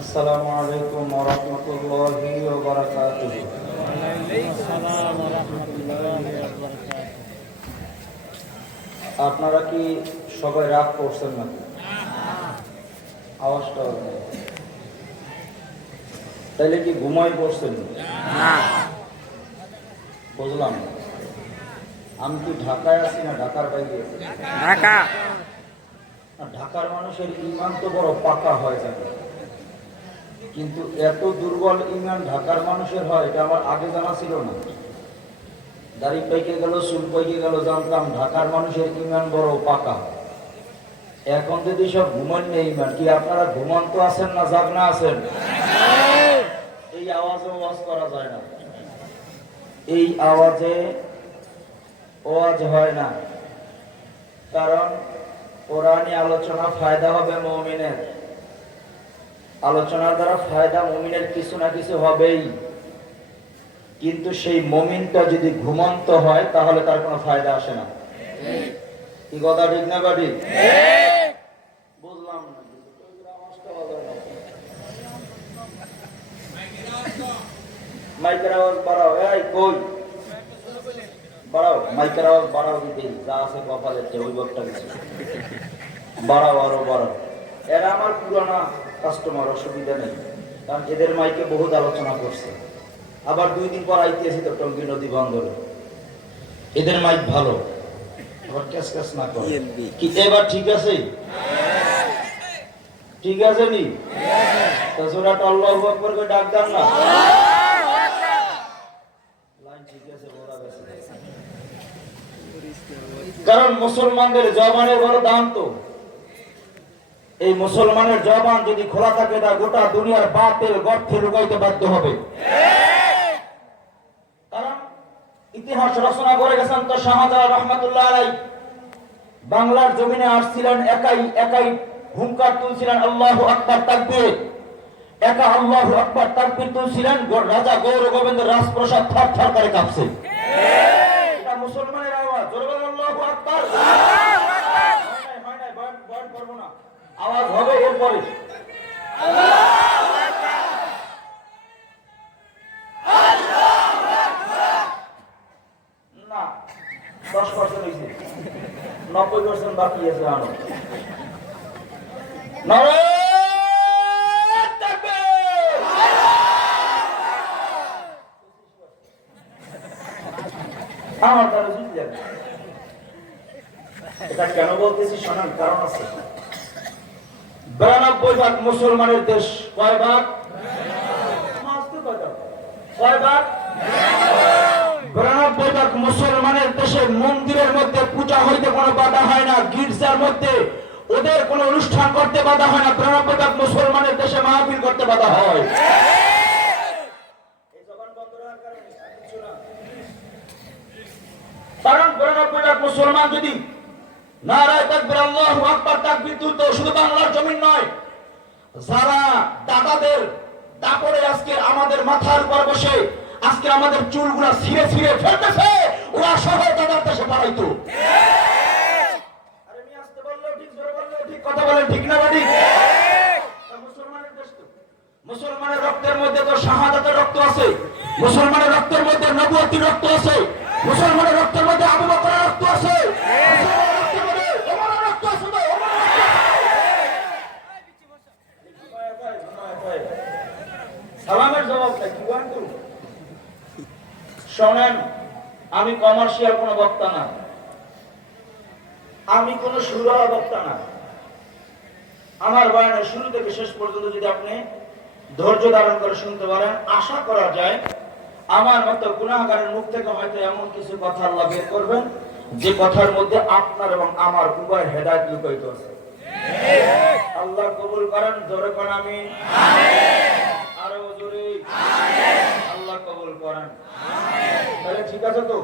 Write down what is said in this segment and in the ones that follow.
আসসালামু আলাইকুম ওয়া রাহমাতুল্লাহি ওয়া বারাকাতুহু। আপনারা কি সবাই রাগ করছেন নাকি? আওয়াজটা তাইলে কি ঘুমাই পড়ছেন? বুঝলাম না। আমি কি ঢাকায় আছি না ঢাকার বাইরে আছি? ঢাকা। ঢাকার মানুষের ঈমান তো বড় পাকা হয় জানে, কিন্তু এত দুর্বল ঈমান ঢাকার মানুষের হয় এটা আমার আগে জানা ছিল না। দাড়ি পাইকে গেল, চুল পাইকে গেল, জানতাম ঢাকার মানুষের ঈমান বড় পাকা। এখন যদি সব ঘুমান নেই ঈমান, কি আপনারা ঘুমান্ত আছেন না জাগনা আছেন? এই আওয়াজে ওয়াজ করা যায় না, এই আওয়াজে ওয়াজ হয় না, কারণ কোরআনী আলোচনা ফায়দা হবে মুমিনের। আলোচনার দ্বারা ফায়দা মুমিনের কিছু না কিছু হবেই, কিন্তু সেই মুমিনটা যদি ঘুমন্ত হয় তাহলে তার কোনো ফায়দা আসে না। কি কথা ঠিক না বাড়ি? বুঝলাম না। মাইকের আওয়াজ বাড়াও, এই কই বাড়াও, মাইকের আওয়াজ বাড়াও, দিতে যা আছে কপালের ওই বকটা কিছু বাড়াও, আরো বাড়াও। এরা আমার পুরানা কাস্টমার, অসুবিধা নেই, কারণ এদের মাইকে বহুত আলোচনা করছে। আবার 2 দিন পর আইতেছি তো টঙ্গী নদী বন্দরে, এদের মাইক ভালো, আবার ক্যাস ক্যাস না করে। কি এবার ঠিক আছে? ঠিক আছে নি? তো জোরাট আল্লাহু আকবার করে ডাক দেন না। লাইন ঠিক আছে, বড় আছে, কারণ মুসলমানদের জবানের বড় দাম। তো এই মুসলমানের জবান যদি খোলা থাকে তা গোটা দুনিয়ার বাতিল গর্তে লুকাইতে বাধ্য হবে। কারণ ইতিহাস রচনা করে গেছেন তো শাহজালাল রহমাতুল্লাহ আলাইহি বাংলার জমিনে আসছিলেন, একাই হুঙ্কার তুলছিলেন আল্লাহু আকবার তাকবীর, একা আল্লাহু আকবার তাকবীর তুলছিলেন। রাজা গৌর গোবিন্দ রাজপ্রাসাদ থরথর করে কাঁপছে। এটা মুসলমানের আওয়াজ। জোরে বলেন আল্লাহু আকবার। হয় নাই, বয়ান করব না, আওয়াজ হবে এরপরে। না, 10% হয়েছে, 90% বাকি আছে। আনো নারায়ে তাকবীর। আমার দ্বারা জিতে যাবে। এটা কেন বলতেছি শোনান, কারণ আছে। 92 ভাগ মুসলমানের দেশ। কয় ভাগ? কয় ভাগ? 92 ভাগ মুসলমানের দেশে মন্দিরের মধ্যে পূজা হইতে কোনো বাধা হয় না, গির্জার মধ্যে ওদের কোনো অনুষ্ঠান করতে বাধা হয় না। 92 ভাগ মুসলমানের দেশে মাহফিল করতে বাধা হয়। কারণ 92 ভাগ মুসলমান যদি নারায়ে তাকবীর আল্লাহু আকবার তাকবীর তুলতো, শুধু বাংলার জমিন নয়, যারা দাদাদের দাপড়ে আজকে আমাদের মাথার উপর বসে আজকে আমাদের চুলগুলা ছিঁড়ে ছিঁড়ে ফেলতেছে, ওরা সহ দাদার দেশে পালাইতো। আরে আমি আসতে বললেও ঠিক, জোরে বললেও ঠিক, কথা বলেন ঠিক না বাড়ি? মুসলমানের দেশ তো, মুসলমানের রক্তের মধ্যে তো শাহাদাতের রক্ত আছে, মুসলমানের রক্তের মধ্যে নবুয়তির রক্ত আছে, মুসলমানের রক্তের মধ্যে আবু বকরের রক্ত আছে, সালামের জবাবটা কি বলেন তো? শোনেন, আমি কমার্শিয়াল কোনো বক্তা না, আমি কোন সুরালা বক্তা না। আমার বয়ানের শুরু থেকে শেষ পর্যন্ত যদি আপনি ধৈর্য ধারণ করে শুনতে পারেন, আশা করা যায় আমার মতো গুনাহগারের মুখ থেকে হয়তো এমন কিছু কথা আল্লাহ বের করবেন যে কথার মধ্যে আপনার এবং আমার উভয়ের হেদায়েত লুকায়িত আছে। আল্লাহ কবুল করেন, জোরে কোন আমিন। আরো জোরে আল্লাহ কবুল করেন। তাহলে ঠিক আছে তো?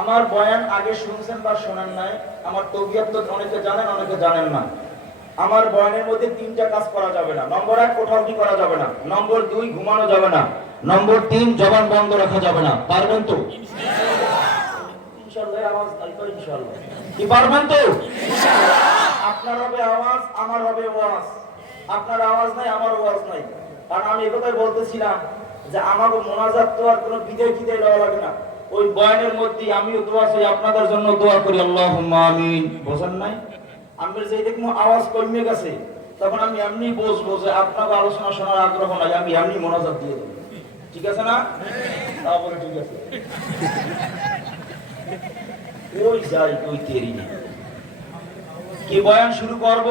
আমার বয়ান আগে শুনছেন বা শোনেন নাই, আমার তবিয়ত তো অনেকে জানেন অনেকে জানেন না। আমার বয়ানের মধ্যে 3টা কাজ করা যাবে না। নম্বর 1, কোঠাউটি করা যাবে না। নম্বর 2, ঘুমানো যাবে না। নম্বর 3, জবান বন্ধ রাখা যাবে না। পারবেন তো? ইনশাআল্লাহ। আওয়াজ তাইতো ইনশাআল্লাহ। কি পারবেন তো? ইনশাআল্লাহ। আপনার হবে আওয়াজ, আমার হবে ওয়াজ। আপনার আওয়াজ নাই, আমার আওয়াজ নাই। কারণ আমি একথাই বলতেছিলাম যে আমাকে মোনাজাত তো আর কোনো বিদায় টিদায় দেওয়া লাগে না, ওই বয়ানের মধ্যে আমিও দোয়া চাই, আপনাদের জন্য দোয়া করি, আল্লাহুম্মা আমিন। বোঝেন নাই? আমি যে দেখবো আওয়াজ কমে গেছে, তখন আমি এমনি বসবো যে আপনাকে আলোচনা শোনার আগ্রহ নাই, আমি এমনি মোনাজাত দিয়ে দেবো। ঠিক আছে না? তারপরে ঠিক আছে। ওই যাই ওই তেরি কি বয়ান শুরু করব?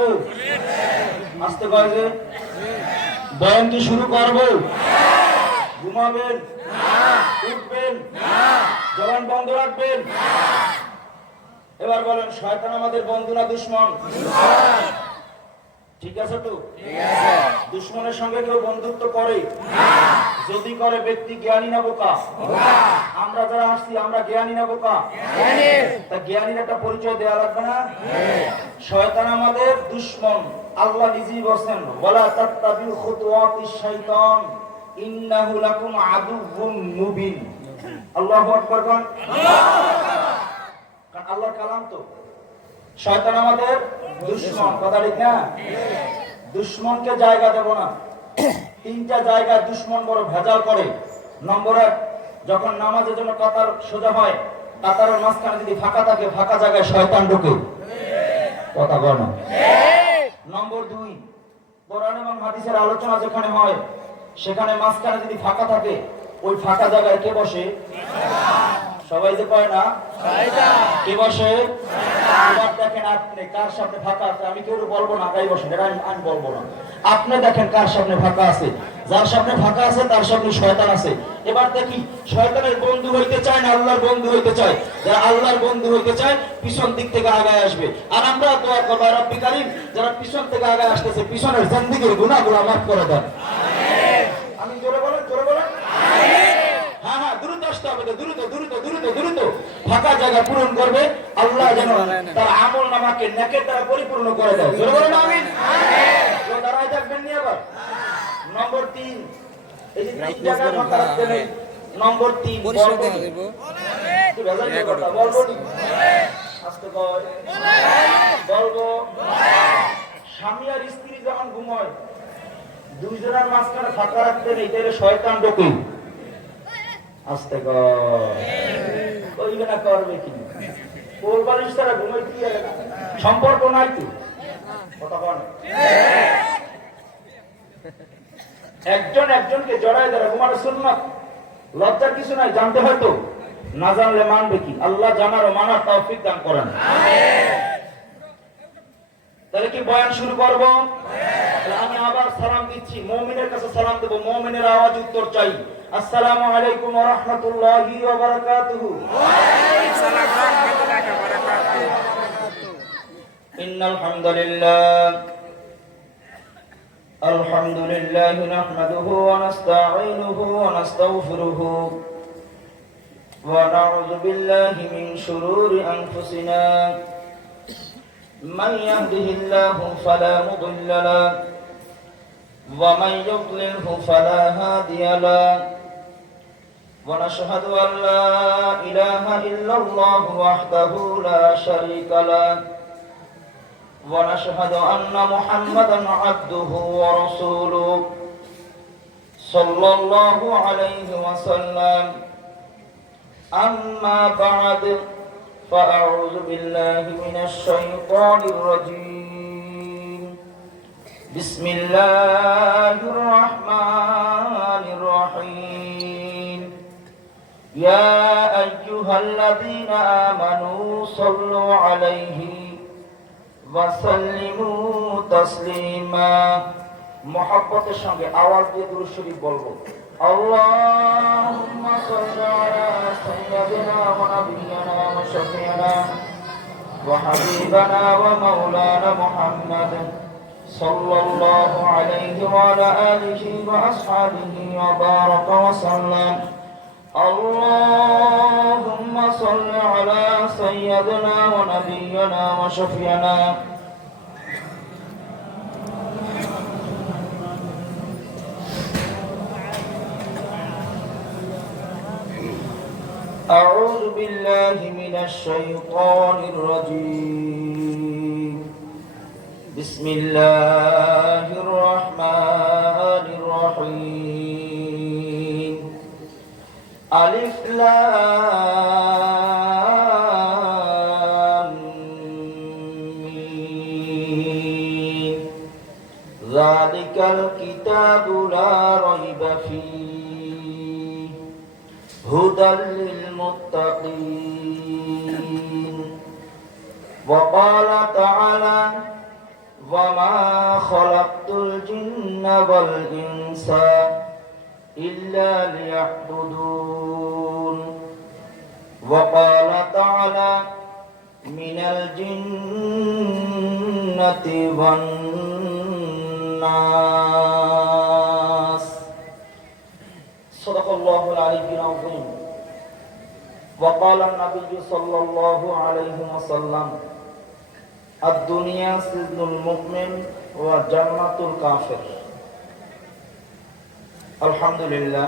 আসতে পারবে? বয়ান কি শুরু করব? ঘুমাবেন? উঠবেন? জবান বন্ধ রাখবেন? এবার বলেন, শয়তান আমাদের বন্ধু না দুশমন? ঠিক আছে তো? দুশমনের সঙ্গে কেউ বন্ধুত্ব করে? যদি করে ব্যক্তি জ্ঞানী না বোকা? আমরা যারা আসছি আমরা জ্ঞানী না বোকা? তা জ্ঞানীর একটা পরিচয় দেওয়া লাগবে না? শয়তান আমাদের দুশমন। আল্লাহ নিজেই বলেন, ওয়ালা তাত্তাবিউ খুতুওয়াতিশ শাইতান ইন্নাহু লাকুম আদুউম মুবিন। আল্লাহু আকবার। কারণ আল্লাহর কালাম তো। শয়তান আমাদের দুশমন, কথা ঠিক না? দুশমনকে জায়গা দেব না। তিনটা জায়গায় দুশমন বড় ভেজাল করে। নম্বর 1, যখন নামাজের জন্য কাতার সোজা হয়, কাতারের মাঝখানে যদি ফাঁকা থাকে, ফাঁকা জায়গায় শয়তান ঢোকে। কথা বল না? নম্বর 2, কোরআন এবং হাদিসের আলোচনা যেখানে হয়, সেখানে মাঝখানে যদি ফাঁকা থাকে, ওই ফাঁকা জায়গায় কে বসে? সবাই যে কয় না কে বসে? এবার দেখেন আপনি কার সামনে ফাঁকা আছে, আমি কেউ বলবো না তাই বসেন, এটা আমি বলবো না। আপনি দেখেন কার সামনে ফাঁকা আছে, যার সামনে ফাঁকা আছে তার সামনে শয়তান আছে। এবার দেখি শয়তানের বন্ধু হইতে চায় না আল্লাহর বন্ধু হইতে চায়? যারা আল্লাহর বন্ধু হইতে চায় পিছন দিক থেকে আগায় আসবে। আর আমরা দোয়া করবো, রব্বি কারীম যারা পিছন থেকে আগায় আসতেছে, পিছনের জিন্দেগীর গুনাহগুলো মাফ করে দেন। আমি জোরে বলেন, জোরে বলেন। হ্যাঁ হ্যাঁ, দ্রুত আসতে হবে, দ্রুত দ্রুত দ্রুত দ্রুত ফাঁকা জায়গা পূরণ করবে আল্লাহ, যেন তার আমল নামাকে নেকের দ্বারা পরিপূর্ণ করে দেয়। জোরে বলেন আমিন। দাঁড়ায় থাকবেন নি আবার। নম্বর 3, এই যে 3 জায়গায় ফাঁকা রাখতে নেই। নম্বর 3 বলবো কি ভেজাল কথা বলবো নি? আস্তে কয় বলবো। স্বামী আর স্ত্রী যখন ঘুমায়, দুইজনের মাঝখানে ফাঁকা রাখতে নেই, তাহলে শয়তান ঢোকে। আস্তে কইবে না, করবে কি? কোল বালিশ ছাড়া ঘুমাইতে গেলে না, সম্পর্ক নাই তো। কথা বল। একজন একজনকে জড়ায় ধরে ঘুমানো সুন্নাত, লজ্জার কিছু নাই। জানতে হয়তো, না জানলে মানবে কি? আল্লাহ জানার ও মানার তৌফিক দান করেন। তাহলে কি বয়ান শুরু করব? আমি আবার সালাম দিচ্ছি, মুমিনের কাছে সালাম দেব, মুমিনের আওয়াজ উত্তর চাই। আসসালামু আলাইকুম ওয়া রাহমাতুল্লাহি ওয়া বারাকাতুহু। ওয়া আলাইকুম আসসালাম ওয়া রাহমাতুল্লাহি ওয়া বারাকাতুহু। ইন্নাল হামদুলিল্লাহ আলহামদুলিল্লাহি নাহমাদুহু ওয়া নাস্তাঈনুহু ওয়া নাস্তাগফিরুহু ওয়া নাউযু বিল্লাহি মিন শুরুরি আনফুসিনা من يهده الله فلا مضل له ومن يضلله فلا هادي له ونشهد أن لا إله إلا الله وحده لا شريك له ونشهد أن محمدا عبده ورسوله صلى الله عليه وسلم أما بعد فأعوذ بالله من الشيطان الرجيم بسم الله الرحمن الرحيم يا أيها الذين آمنوا صلوا عليه وسلموا تسليما محبة সঙ্গে আওয়াজ দিয়ে দুরূদ শরীফ বলবো। اللهم صل على سيدنا ونبينا وشفيعنا وحبيبنا ومولانا محمد صلى الله عليه وعلى آله وأصحابه وبارك وسلم اللهم صل على سيدنا ونبينا وشفيعنا أعوذ بالله من الشيطان الرجيم بسم الله الرحمن الرحمن الرحيم ألف لام ميم ذلك الكتاب لا ريب فيه هدى للمتقين وقال تعالى وما خلقت الجن والإنس إلا ليعبدون وقال تعالى من الجنة والناس صدق الله العلي العظيم وقال النبي صلى الله عليه وسلم الدنيا سجن المؤمن وجنة الكافر আলহামদুলিল্লাহ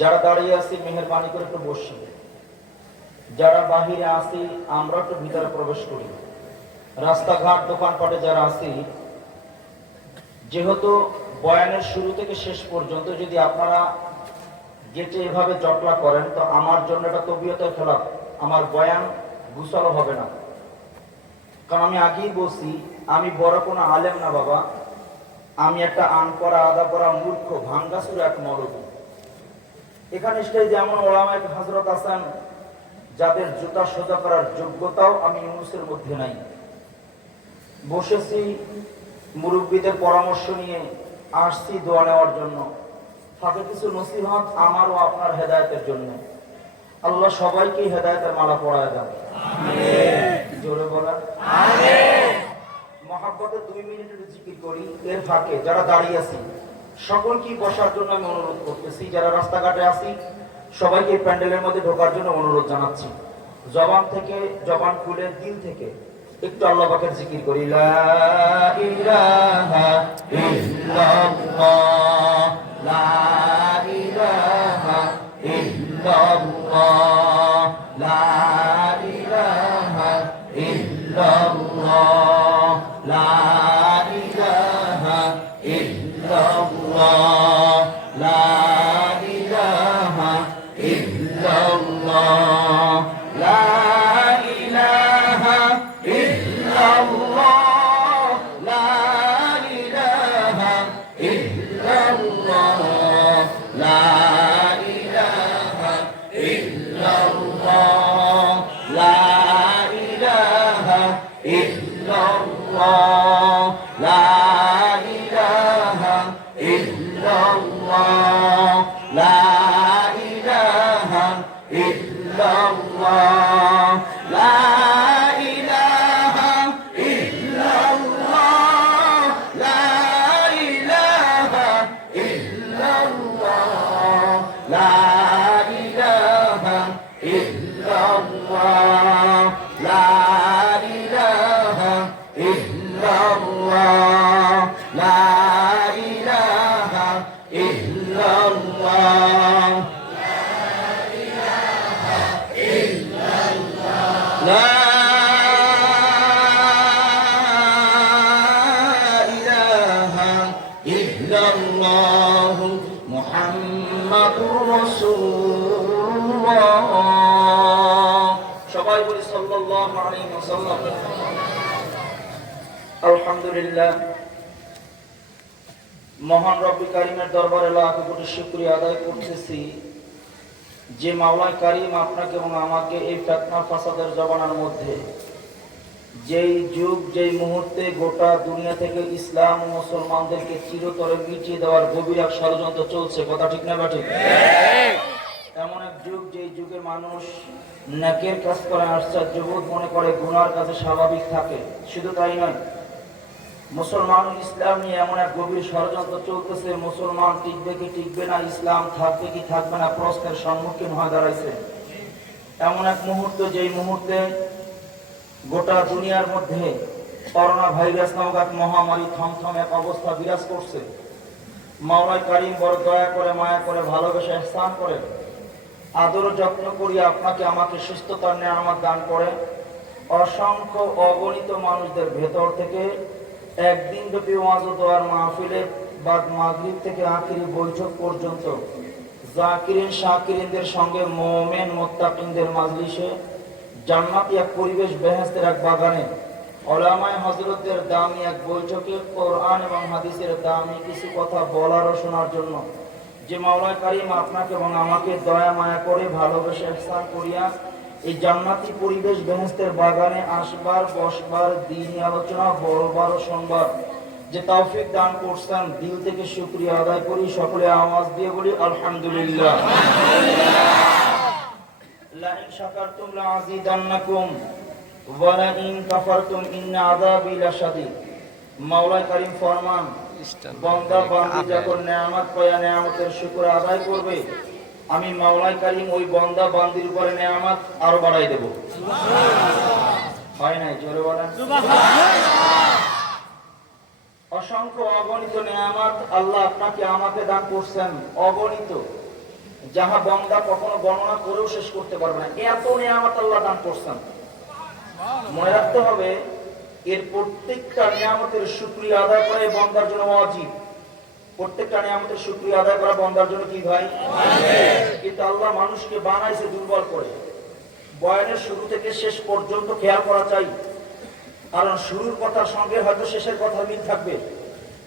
যারা দাঁড়িয়ে আছি মেহেরবানি করে একটু বসি, যারা বাহিরে আছি আমরা একটু ভিতরে প্রবেশ করি। রাস্তাঘাট দোকানপাটে যারা আছি, যেহেতু বয়ানের শুরু থেকে শেষ পর্যন্ত যদি আপনারা গেটে এভাবে জটলা করেন তো আমার জন্য এটা তবিয়তের খেলাফ, আমার বয়ান গুছালো হবে না। কারণ আমি আগেই বলছি আমি বড় কোনো আলেম না বাবা, আমি একটা আনপড়া আদা পড়া মূর্খ ভাঙ্গাসুর এক মরবি। এখানে স্টেজে যেমন ওলামায়ে হযরত আছেন যাদের জুতা সোজা করার যোগ্যতাও আমি ইউনুসের মধ্যে নাই। বসেছি মুরব্বীদের পরামর্শ নিয়ে, আসছি দোয়া নেওয়ার জন্য, ফাঁকে কিছু নসিহত আমার ও আপনার হেদায়েতের জন্য। আল্লাহ সবাইকে হেদায়েতের মালা পরায় দেন, আমিন। জোরে বলেন আমিন। মহাব্বতে 2 মিনিটের জিকির করি। এর ফাঁকে যারা দাঁড়িয়ে আছি সকলকে বসার জন্য আমি অনুরোধ করতেছি, যারা রাস্তাঘাটে আছি সবাইকে প্যান্ডেলের মধ্যে ঢোকার জন্য অনুরোধ জানাচ্ছি। জবান থেকে, জবান খুলে দিল থেকে একটু আল্লাহ পাকের জিকির করি। লা ইলাহা ইল্লাল্লাহ লা ইলাহা ইল্লাল্লাহ লা ইলাহা ইল্লাল্লাহ লা ইলাহা ইল্লাল্লাহ লা ইলাহা ইল্লাল্লাহ লা ইলাহা ইল্লাল্লাহ লা ইলাহা ইল্লাল্লাহ লা ইলাহা ইল্লাল্লাহ লা ইলাহা ইল্লাল্লাহ লা ইলাহা ইল্লাল্লাহ লা ইলাহা ইল্লাল্লাহ লা ইলাহা ইল্লাল্লাহ লা ইলাহা ইল্লাল্লাহ লা ইলাহা ইল্লাল্লাহ লা ইলাহা ইল্লাল্লাহ লা ইলাহা ইল্লাল্লাহ লা ইলাহা ইল্লাল্লাহ মুহাম্মাদুর রাসূলুল্লাহ। সবাই বলি সাল্লাল্লাহু আলাইহি ওয়াসাল্লাম। আলহামদুলিল্লাহ, মহান রব্বি কারীমের দরবারে লাখ কোটি শুকরিয়া আদায় করতেছি যে মাওলানা কারীম আপনাকে এবং আমাকে এই ফিতনা ফাসাদের জমানার মধ্যে, যেই যুগ যেই মুহূর্তে গোটা দুনিয়া থেকে ইসলাম ও মুসলমানদেরকে চিরতরে মিটিয়ে দেওয়ার গভীর এক ষড়যন্ত্র চলছে, কথা ঠিক না ঠিক? এমন এক যুগ যেই যুগে মানুষ নেকের কাজ করে আশ্চর্যবোধ মনে করে, গুনার কাছে স্বাভাবিক থাকে। শুধু তাই নয়, মুসলমান ইসলাম নিয়ে এমন এক গভীর ষড়যন্ত্র চলতেছে, মুসলমান টিকবে কি টিকবে না, ইসলাম থাকবে কি থাকবে না, প্রশ্নের সম্মুখীন হয়ে দাঁড়াইছে। এমন এক মুহূর্ত যেই মুহূর্তে গোটা দুনিয়ার মধ্যে করোনা ভাইরাস নামক এক মহামারী থমথম এক অবস্থা বিরাজ করছে। মাওলানা কারীম বড় দয়া করে, মায়া করে, ভালোবেসে ইহসান করে, আদর যত্ন করিয়া আপনাকে আমাকে সুস্থতার নিয়ামত দান করে অসংখ্য অগণিত মানুষদের ভেতর থেকে একদিন ব্যাপী ওয়াজ ও দোয়ার মাহফিলে বাদ মাগরিব থেকে আখিরি বৈঠক পর্যন্ত জাকিরিন শাকিরিনদের সঙ্গে মুমিন মুত্তাকিনদের মাজলিসে জান্নাতি এক পরিবেশ, বেহেশতের এক বাগানে, উলামায়ে হযরতদের দামি এক বৈঠকে কোরআন এবং হাদিসের দামি কিছু কথা বলার ও শোনার জন্য যে মাওলা কারীম আপনাকে এবং আমাকে দয়া মায়া করে ভালোবেসে ইহসান করিয়া এই জান্নাতি পরিবেশ বেহেশতের বাগানে আসবার, বসবার, দ্বীনি আলোচনা বলবার ও শুনবার যে তৌফিক দান করছেন, দিল থেকে শুকরিয়া আদায় করি। সকলে আওয়াজ দিয়ে বলি আলহামদুলিল্লাহ। লা ইন শাকারতুম লা আযীদান্নাকুম ওয়া লা ইন কাফারতুম ইন্না আযাবি লাশাদীদ। মাওলা কারীম ফরমান, বান্দা বান্দী যখন নেয়ামত পায় নেয়ামতের শুকর আদায় করবে, আমি মাওলা কারীম ওই বান্দা বান্দির উপরে নেয়ামত আরো বাড়াই দেব। হয় নাই? জোরে বলেন সুবহানাল্লাহ। অসংখ্য অগণিত নেয়ামত আল্লাহ আপনাকে আমাকে দান করছেন, অগণিত, যাহা বান্দা কখনো গণনা করেও শেষ করতে পারবে না। এত নেয়ামত আল্লাহ দান করছেন। মনে রাখতে হবে, এর প্রত্যেকটা নিয়ামতের শুকরিয়া আদায় করা এই বান্দার জন্য ওয়াজিব। প্রত্যেকটা নিয়ামতের শুকরিয়া আদায় করা বান্দার জন্য কি ভাই? কিন্তু আল্লাহ মানুষকে বানাইছে দুর্বল করে। বয়ানের শুরু থেকে শেষ পর্যন্ত খেয়াল করা চাই, কারণ শুরুর কথার সঙ্গে হয়তো শেষের কথা মিল থাকবে,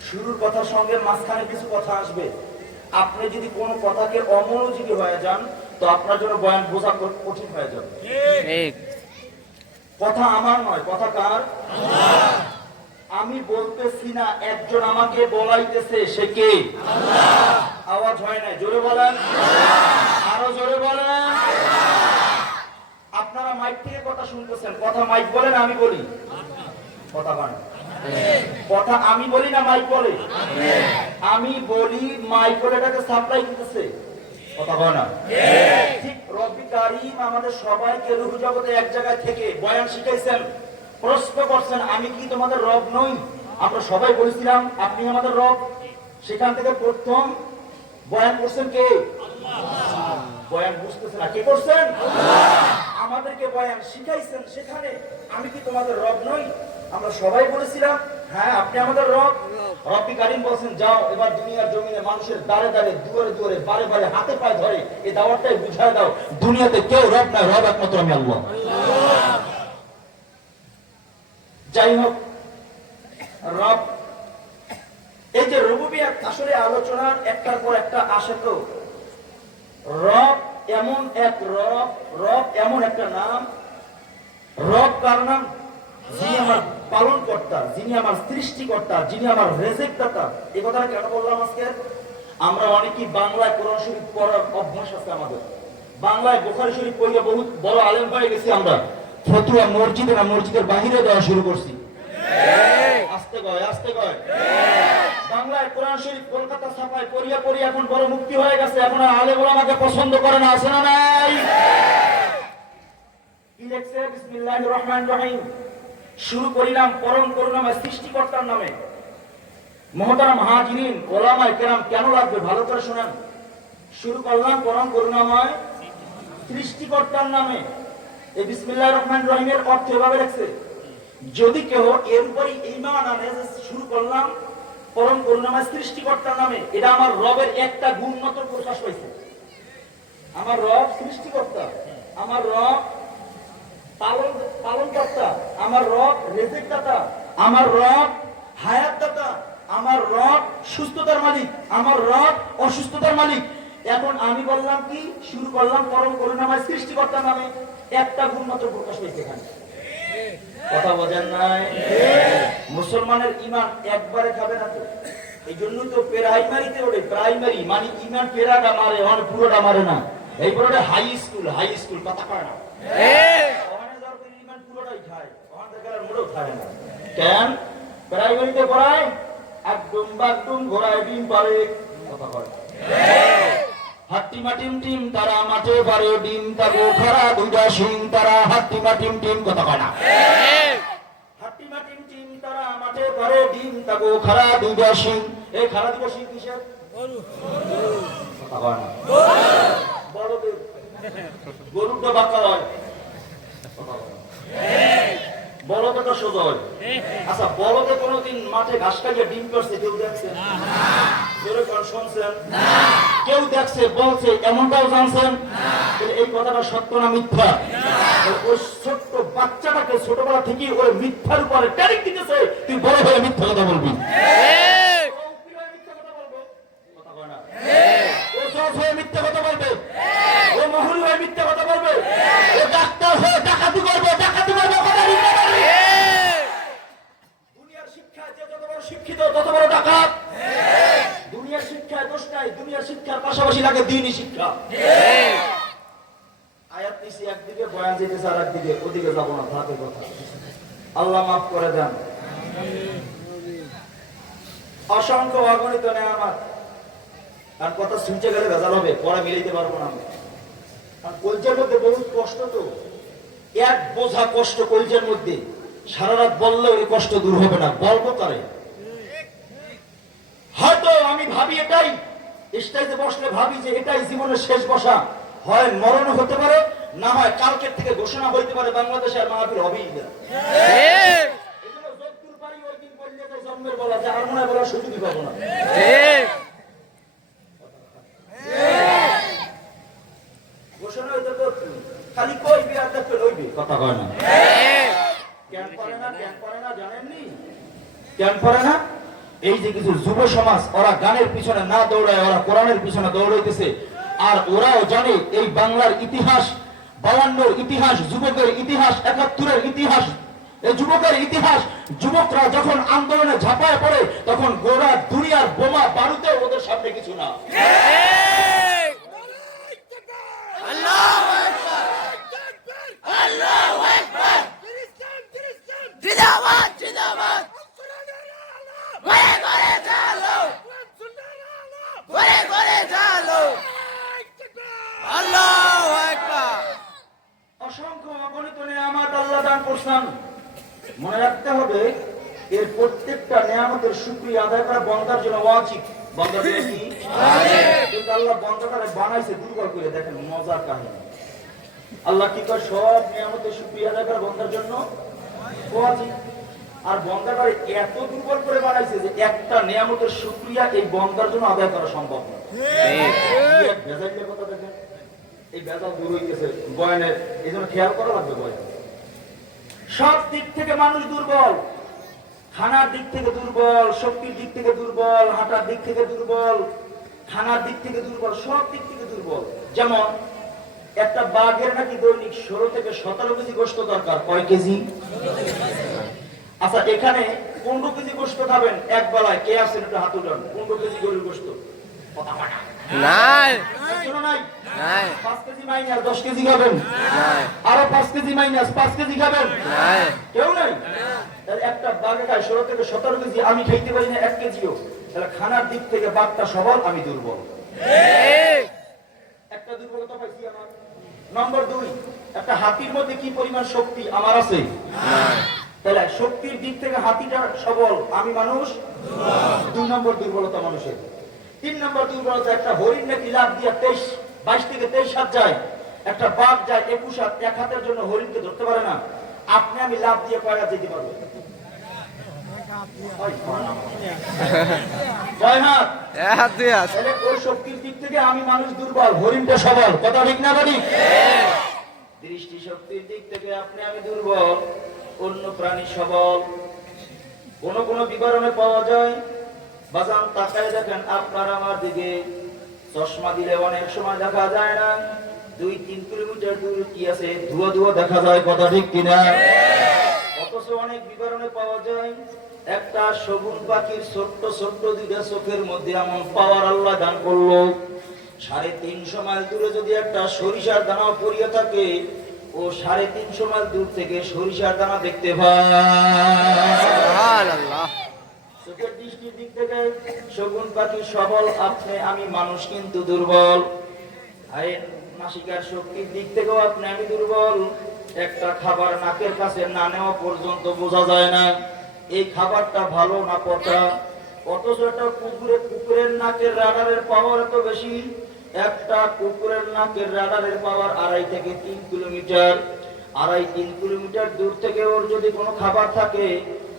শুরুর কথার সঙ্গে মাঝখানে কিছু কথা আসবে। আপনি যদি কোনো কথাকে অমনোযোগী হয়ে যান, তো আপনার জন্য বয়ান বোঝা কঠিন হয়ে যাবে। কথা আমার নয়, কথা কার? আমি বলতেছি না, একজন আমাকে বলাইতেছে, সে কে? আওয়াজ হয় না, জোরে বলেন, আরো জোরে বলেন। আপনারা মাইক থেকে কথা শুনতেছেন, কথা মাইক বলে না আমি বলি? কথা বলেন, কথা আমি বলি না মাইক বলে? আমি বলি, মাইক বলে এটাকে সাপ্লাই দিতেছে। কথা বলে না? ঠিক রব্বি কারীম আমাদের সবাইকে রূহ জগতে এক জায়গায় থেকে বয়ান শিখাইছেন, প্রশ্ন করছেন, আমি কি তোমাদের রব নই? আমরা সবাই বলেছিলাম আপনি আমাদের রব। সেখান থেকে প্রথম বয়ান করছেন কে? বয়ান বুঝতেছে না, কে করছেন? আমাদেরকে বয়ান শিখাইছেন, সেখানে আমি কি তোমাদের রব নই? আমরা সবাই বলেছিলাম হ্যাঁ আপনি আমাদের রব। রব্বি কারীম বলছেন, যাও এবার দুনিয়ার জমিনে মানুষের দাঁড়ে দাঁড়ে, দুয়ারে দুয়ারে, বারে বারে, হাতে পায়ে ধরে এই দাওয়াতটাই বুঝায় দাও, দুনিয়াতে কেউ রব না, রব একমাত্র আমি আল্লাহ। যাই হোক, রব, এই যে রুবুবিয়্যাত আসলে আলোচনার একটার পর একটা আসে। তো রব এমন এক রব, রব এমন একটা নাম। রব কার নাম? যিনি আমার পালন কর্তা, যিনি আমার সৃষ্টিকর্তা, যিনি আমার রেজেকদাতা। এই কথাটা কেন বললাম আজকে? আমরা অনেকেই বাংলায় কোরআন শরীফ পড়ার অভ্যাস আছে আমাদের, বাংলায় বুখারী শরীফ পড়ে বহুত বড় আলেম হয়ে গেছি আমরা। ফতুয়া মসজিদে না মসজিদের বাহিরে দেওয়া শুরু করছি। আস্তে গয়, আস্তে গয়। বাংলায় কোরআন শরীফ কলকাতা ছাপায় পড়িয়া পড়িয়া এখন বড় মুক্তি হয়ে গেছে। এখন আলেম ওলামাকে পছন্দ করে না, আছে না নাই? কি লেখছে? বিসমিল্লাহির রহমানির রহিম। শুরু করিলাম পরম করুণাময় সৃষ্টিকর্তার নামে। মুহতারাম হাজিরিন, ওলামায়ে কেরাম, কেন লাগবে ভালো করে শুনেন। শুরু করলাম পরম করুণাময় সৃষ্টিকর্তার নামে। এই বিসমিল্লাহির রহমানির রহিমের অর্থ এভাবে লেখছে, যদি কেউ এর উপরে ঈমান আনে, শুরু করলাম পরম করুণাময় সৃষ্টিকর্তার নামে, এটা আমার রবের একটা গুণ মাত্র প্রকাশ পাইছে। আমার রব সৃষ্টিকর্তা, আমার রব পালনকর্তা, আমার রব রিজিকদাতা, আমার রব হায়াতদাতা, আমার রব সুস্থতার মালিক, আমার রব অসুস্থতার মালিক। এখন আমি বললাম কি, শুরু করলাম পরম করুণাময় সৃষ্টিকর্তার নামে, একটা গুণ মাত্র প্রকাশ পাইছে এখানে। কথা বোঝেন নাই? মুসলমানের ঈমান একবারে খাবে না তো। এই জন্য তো প্রাইমারিতে ওরে, প্রাইমারি মানে ঈমান পেরাটা মারে, আর পুরোটা মারে না। এই পুরোটা হাই স্কুল, হাই স্কুল কথা কয় না। ওখানে যাওয়ার পর ঈমান পুরোটাই খায়, ওখান থেকে আর মোড়েও খায় না। কেন? প্রাইমারিতে পড়ায় একদম বাকদম ঘোড়ায় ডিম পারে, কথা কয়। হাট্টিমা টিম টিম তারা মাঠে পারে ডিম, তাগো খারা দুইটা শিং তারা হাট্টিমা টিম টিম, কথা কয় না। হাট্টিমা টিম টিম তারা মাঠে পারে ডিম, তাগো খারা দুইটা শিং। এই খারা দুইটা শিং কিসের? কথা কয় না। বড়দের গরুটা বাঁকা হয়। বলদটা সোজা হয়। আচ্ছা, বলদে কোনোদিন মাঠে ঘাস খাইয়ে ডিম করছে কেউ দেখছেন? জোরে কোন শুনছেন? কেউ দেখছে, বলছে, এমনটাও জানছেন? এই কথাটা সত্য না মিথ্যা? ওই ছোট্ট বাচ্চাটাকে ছোটবেলা থেকেই ওই মিথ্যার উপরে ট্যারিক দিতেছে, তুই বড় হয়ে মিথ্যা কথা বলবি। মিথ্যা কথা বলবে, ও মহুরি হয়ে মিথ্যা কথা বলবে, ও ডাক্তার হয়ে ডাকাতি করবে, ডাকাতি করবে। দুনিয়ার শিক্ষায় যে যত বড় শিক্ষিত তত বড় ডাকাত। দুনিয়ার শিক্ষায় দোষ নাই, দুনিয়ার শিক্ষার পাশাপাশি লাগে দ্বীনি শিক্ষা। আয়াত নিছি একদিকে, বয়ান যেতেছে আর একদিকে, ওদিকে যাবো না, ভাতের কথা। আল্লাহ মাফ করে দেন। অসংখ্য অগণিত নেয়ামত, আর কথা শুনতে গেলে ভেজাল হবে, পরে মিলাইতে পারবো না। আর কলজার মধ্যে বহুত কষ্ট, তো এক বোঝা কষ্ট কলজার মধ্যে, সারা রাত বললেও এই কষ্ট দূর হবে না। বলবো তারে, হয়তো আমি ভাবি এটাই স্টেজে বসলে ভাবি যে এটাই জীবনের শেষ বসা, হয় মরণ হতে পারে, না হয় কালকের থেকে ঘোষণা হইতে পারে বাংলাদেশে আর মাহফিল হবেই না। এগুলো যতদূর পারি ওই দিন বললে যে জন্মের বলা, যে আর মনে হয় বলার সুযোগই পাবো না। ঘোষণা হইতে তো খালি কইবি আর দেখতে লইবি, কথা কয় না। কেন করে না, কেন করে না জানেননি? কেন করে না? এই যে কিছু যুব সমাজ, ওরা গানের পিছনে না দৌড়ায়, ওরা কোরআনের পিছনে দৌড়াইতেছে। আর ওরাও জানে এই বাংলার ইতিহাস, 52-র ইতিহাস, যুবকের ইতিহাস, 71-এর ইতিহাস, এই যুবকের ইতিহাস। যুবকরা যখন আন্দোলনে ঝাঁপায় পড়ে, তখন গোড়া দুনিয়ার বোমা বারুদে ওদের সামনে কিছু না। অসংখ্য অগণিত নিয়ামত আল্লাহ দান করছেন। মনে রাখতে হবে, এর প্রত্যেকটা নিয়ামতের শুকরিয়া আদায় করা বান্দার জন্য ওয়াজিব। বান্দার জন্য কি? কিন্তু আল্লাহ বান্দাটারে বানাইছে দুর্বল করে। দেখেন মজার কাহিনী, আল্লাহ কি করে সব নিয়ামতের শুকরিয়া আদায় করা বান্দার জন্য ওয়াজিব। আর বান্দাটারে এত দুর্বল করে বানাইছে যে একটা নিয়ামতের শুকরিয়া এই বান্দার জন্য আদায় করা সম্ভব না। এই ভেজাইলের কথা দেখেন, এই ভেজাল দূর হইতেছে বয়ানের, এই জন্য খেয়াল করা লাগবে। বয়ান সব দিক থেকে মানুষ দুর্বল, খানার দিক থেকে দুর্বল, শক্তির দিক থেকে দুর্বল, হাঁটার দিক থেকে দুর্বল, খানার দিক থেকে দুর্বল, সব দিক থেকে দুর্বল। যেমন একটা বাঘের নাকি দৈনিক 16 থেকে 17 কেজি গোশত দরকার। কয় কেজি? আচ্ছা, এখানে 15 কেজি গোশত খাবেন এক বেলায়, কে আছেন একটু হাত উঠান। 15 কেজি গরুর গোশত নাই, নাই। 5 কেজি মাইনাস 10 কেজি খাবেন, আরো 5 কেজি মাইনাস 5 কেজি খাবেন, কেউ নাই। একটা বাঘে খায় 16 থেকে 17 কেজি, আমি খাইতে পারি না 1 কেজিও। তাহলে খানার দিক থেকে বাঘটা সবল, আমি দুর্বল। একটা দুর্বলতা পাইছি আমার। নম্বর 2, একটা হাতির মধ্যে কি পরিমাণ শক্তি আমার আছে? তাহলে শক্তির দিক থেকে হাতিটা সবল, আমি মানুষ 2 নম্বর দুর্বলতা মানুষের। 3 নম্বর দুর্বলতা, একটা হরিণ নাকি লাফ দিয়ে 22 থেকে 23 হাত যায়, একটা বাঘ যায় 21 হাত। 1 হাতের জন্য হরিণকে ধরতে পারে না। আপনি আমি লাফ দিয়ে কয় হাত যেতে পারবো? 6 হাত। তাহলে ওই শক্তির দিক থেকে আমি মানুষ দুর্বল, হরিণটা সবল। কথা ঠিক না বলি? দৃষ্টি শক্তির দিক থেকে আপনি আমি দুর্বল, অন্য প্রাণী সবল। কোন কোন বিবরণে পাওয়া যায়, বাজান তাকায় দেখেন আপনার আমার দিকে, চশমা দিলে অনেক সময় দেখা যায় না, 2-3 কিলোমিটার দূর কি আছে, ধুয়ো ধুয়ো দেখা যায়। কথা ঠিক কিনা? অথচ অনেক বিবরণে পাওয়া যায়, একটা শগুন পাখির ছোট্ট ছোট্ট 2টা চোখের মধ্যে এমন পাওয়ার আল্লাহ দান করলো, 350 মাইল দূরে যদি একটা সরিষার দানাও পড়িয়ে থাকে, ও 350 মাইল দূর থেকে সরিষার দানা দেখতে পায়। সুবহানাল্লাহ। চোখের দৃষ্টির দিক থেকে শগুন পাখি সবল, আপনি আমি মানুষ কিন্তু দুর্বল। নাসিকার শক্তির দিক থেকেও আপনি আমি দুর্বল। একটা খাবার নাকের কাছে না নেওয়া পর্যন্ত বোঝা যায় না এই খাবারটা ভালো না পচা। অথচ একটা কুকুরের নাকের রাডারের পাওয়ার এত বেশি, একটা কুকুরের নাকের রাডারের পাওয়ার 2.5 থেকে 3 কিলোমিটার। 2.5-3 কিলোমিটার দূর থেকে ওর যদি কোনো খাবার থাকে,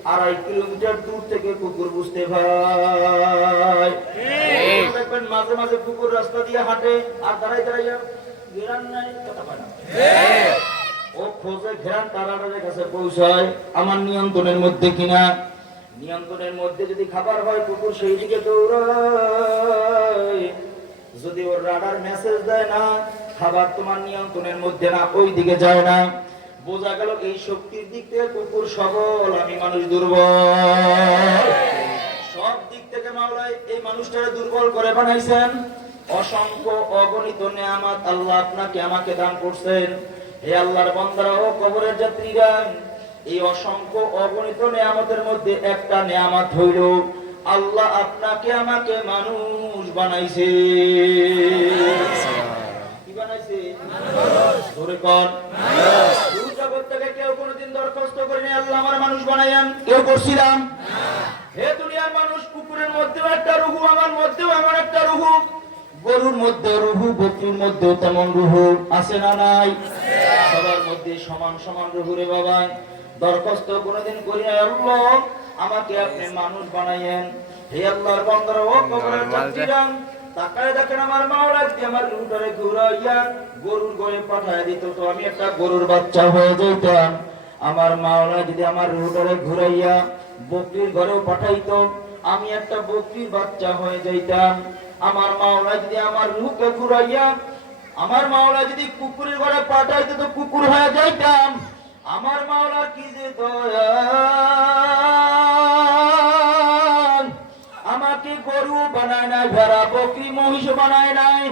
2.5 কিলোমিটার দূর থেকে কুকুর বুঝতে ভাই। দেখবেন মাঝে মাঝে কুকুর রাস্তা দিয়ে হাঁটে আর দাঁড়াইয়া ঘেরান নাই, কথা পায় না, ও খোঁজে ঘেরান তারাটার কাছে পৌঁছায় আমার নিয়ন্ত্রণের মধ্যে কিনা। নিয়ন্ত্রণের মধ্যে যদি খাবার হয়, কুকুর সেই দিকে দৌড়ায়। যদি ওর রাডার মেসেজ দেয় না খাবার তোমার নিয়ন্ত্রণের মধ্যে না, ওই দিকে যায় না, বোঝা গেল এই শক্তির দিক থেকে কুকুর সবল, আমি মানুষ দুর্বল। সব দিক থেকে মাওলায় এই মানুষটাকে দুর্বল করে বানাইছেন। অসংখ্য অগণিত নেয়ামত আল্লাহ আপনাকে আমাকে দান করছেন। হে আল্লাহর বান্দারা ও কবরের যাত্রীরা, এই অসংখ্য অগণিত নেয়ামতের মধ্যে একটা নেয়ামত হইল আল্লাহ আপনাকে আমাকে মানুষ বানাইছে। কি বানাইছে? জোরে কর। দূর জগৎ থেকে কেউ কোনোদিন দরখাস্ত করেনি আল্লাহ আমার মানুষ বানাইয়ান, কেউ করছিলাম? হে দুনিয়ার মানুষ, কুকুরের মধ্যেও একটা রুহু, আমার মধ্যেও আমার একটা রুহু, গরুর মধ্যে রুহু, বকরির মধ্যেও তেমন রুহু আছে না নাই? সবার মধ্যে সমান সমান রুহু রে বাবা। দরখাস্ত কোনোদিন করি না আল্লাহ আমাকে আপনি মানুষ বানাইয়েন। হে আল্লাহর বান্দারা ও কবরের যাত্রীরা, তাকায় দেখেন আমার মাওলা যদি আমার রুহটারে ঘুরাইয়া গরুর ঘরে পাঠায় দিত তো আমি একটা গরুর বাচ্চা হয়ে যেতাম। আমার মাওলা যদি আমার রুহটারে ঘুরাইয়া বকরির ঘরেও পাঠাইতো আমি একটা বকরির বাচ্চা হয়ে যাইতাম। আমার মাওলা যদি আমার রুহকে ঘুরাইয়া আমার মাওলা যদি কুকুরের ঘরে পাঠাইতো তো কুকুর হয়ে যাইতাম। আমার মাওলার কি যে দয়া, আমাকে গরু বানায় নাই, ভেড়া বকরি মহিষ বানায় নাই,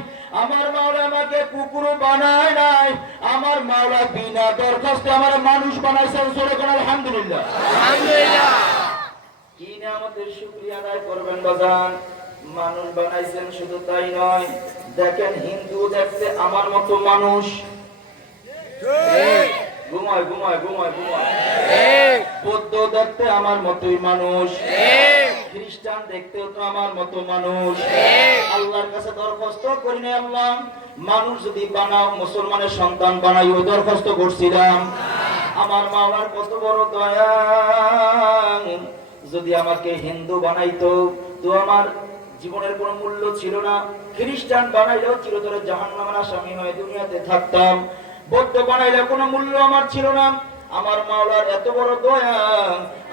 আমার মাওলা আমাকে কুকুর বানায় নাই, আমার মাওলা বিনা দরখাস্তে আমার মানুষ বানাইছেন। আলহামদুলিল্লাহ, আলহামদুলিল্লাহ। কি নিয়ামতের শুকরিয়া আদায় করবেন বাজান। মানুষ বানাইছেন, শুধু তাই নয়, দেখেন হিন্দু দেখতে আমার মতো মানুষ, ঘুমায় ঘুমায় ঘুমায় ঘুমায়, বৌদ্ধ দেখতে আমার মতোই মানুষ, খ্রিস্টান দেখতেও তো আমার মতো মানুষ। আল্লাহর কাছে দরখাস্ত করি না আল্লাহ মানুষ যদি বানাও, মুসলমানের সন্তান বানাই, ওই দরখাস্ত করছিলাম। আমার মাওলার কত বড় দয়া, যদি আমাকে হিন্দু বানাইতো তো আমার জীবনের কোনো মূল্য ছিল না, খ্রিস্টান বানাইলেও চিরতরে জাহান্নামের আসামি হয়ে দুনিয়াতে থাকতাম, বৌদ্ধ বানাইলে কোনো মূল্য আমার ছিল না। আমার মাওলার এত বড় দয়া,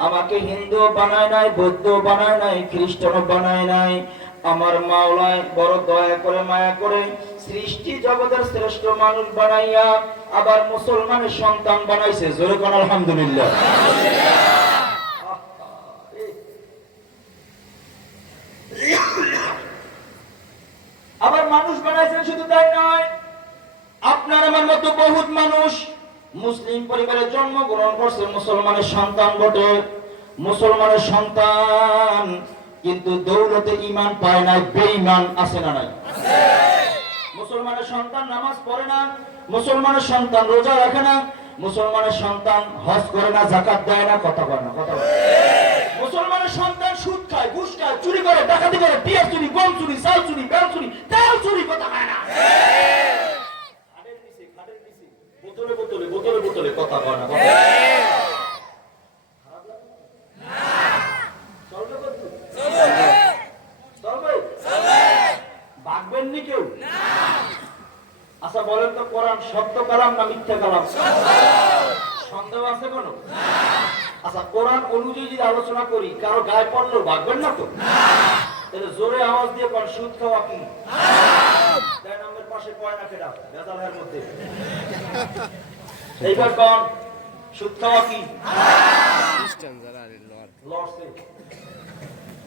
আমাকে হিন্দু বানায় নাই, বৌদ্ধ বানায় নাই, খ্রিস্টানও বানায় নাই। আমার মাওলায় বড় দয়া করে মায়া করে সৃষ্টি জগতের শ্রেষ্ঠ মানুষ বানাইয়া আবার মুসলমানের সন্তান বানাইছে। জোরে কোন আলহামদুলিল্লাহ। আবার মানুষ বানাইছেন, শুধু তাই নয়, আপনার আমার মতো বহুত মানুষ মুসলিম পরিবারে জন্মগ্রহণ করছে, মুসলমানের সন্তান বটে, মুসলমানের সন্তান, কিন্তু দৌলতে ঈমান পায় না, বেঈমান আছে না নাই? মুসলমানের সন্তান নামাজ পড়ে না, মুসলমানের সন্তান রোজা রাখে না, মুসলমানের সন্তান হজ করে না, যাকাত দেয় না, কথা বলে না, কথা বলে। মুসলমানের সন্তান সুদ খায়, ঘুষ খায়, চুরি করে, ডাকাতি করে, টিয়া চুরি, গম চুরি, চাল চুরি, বেল চুরি, তেল চুরি, কথা হয় না, বোতলে বোতলে বোতলে বোতলে, কথা কয় না, ভাগবেন নি কেউ? আচ্ছা বলেন তো, কোরআন সত্য কালাম না মিথ্যা কালাম? সন্দেহ আছে কোন? আচ্ছা কোরআন অনুযায়ী যদি আলোচনা করি, কারো গায়ে পড়লেও ভাগবেন না তো? তাহলে জোরে আওয়াজ দিয়ে কোন সুদ খাওয়া কি? নামের পাশে কয় না কেডা বেজালের মধ্যে? এইবার কোন সুদ খাওয়া কি?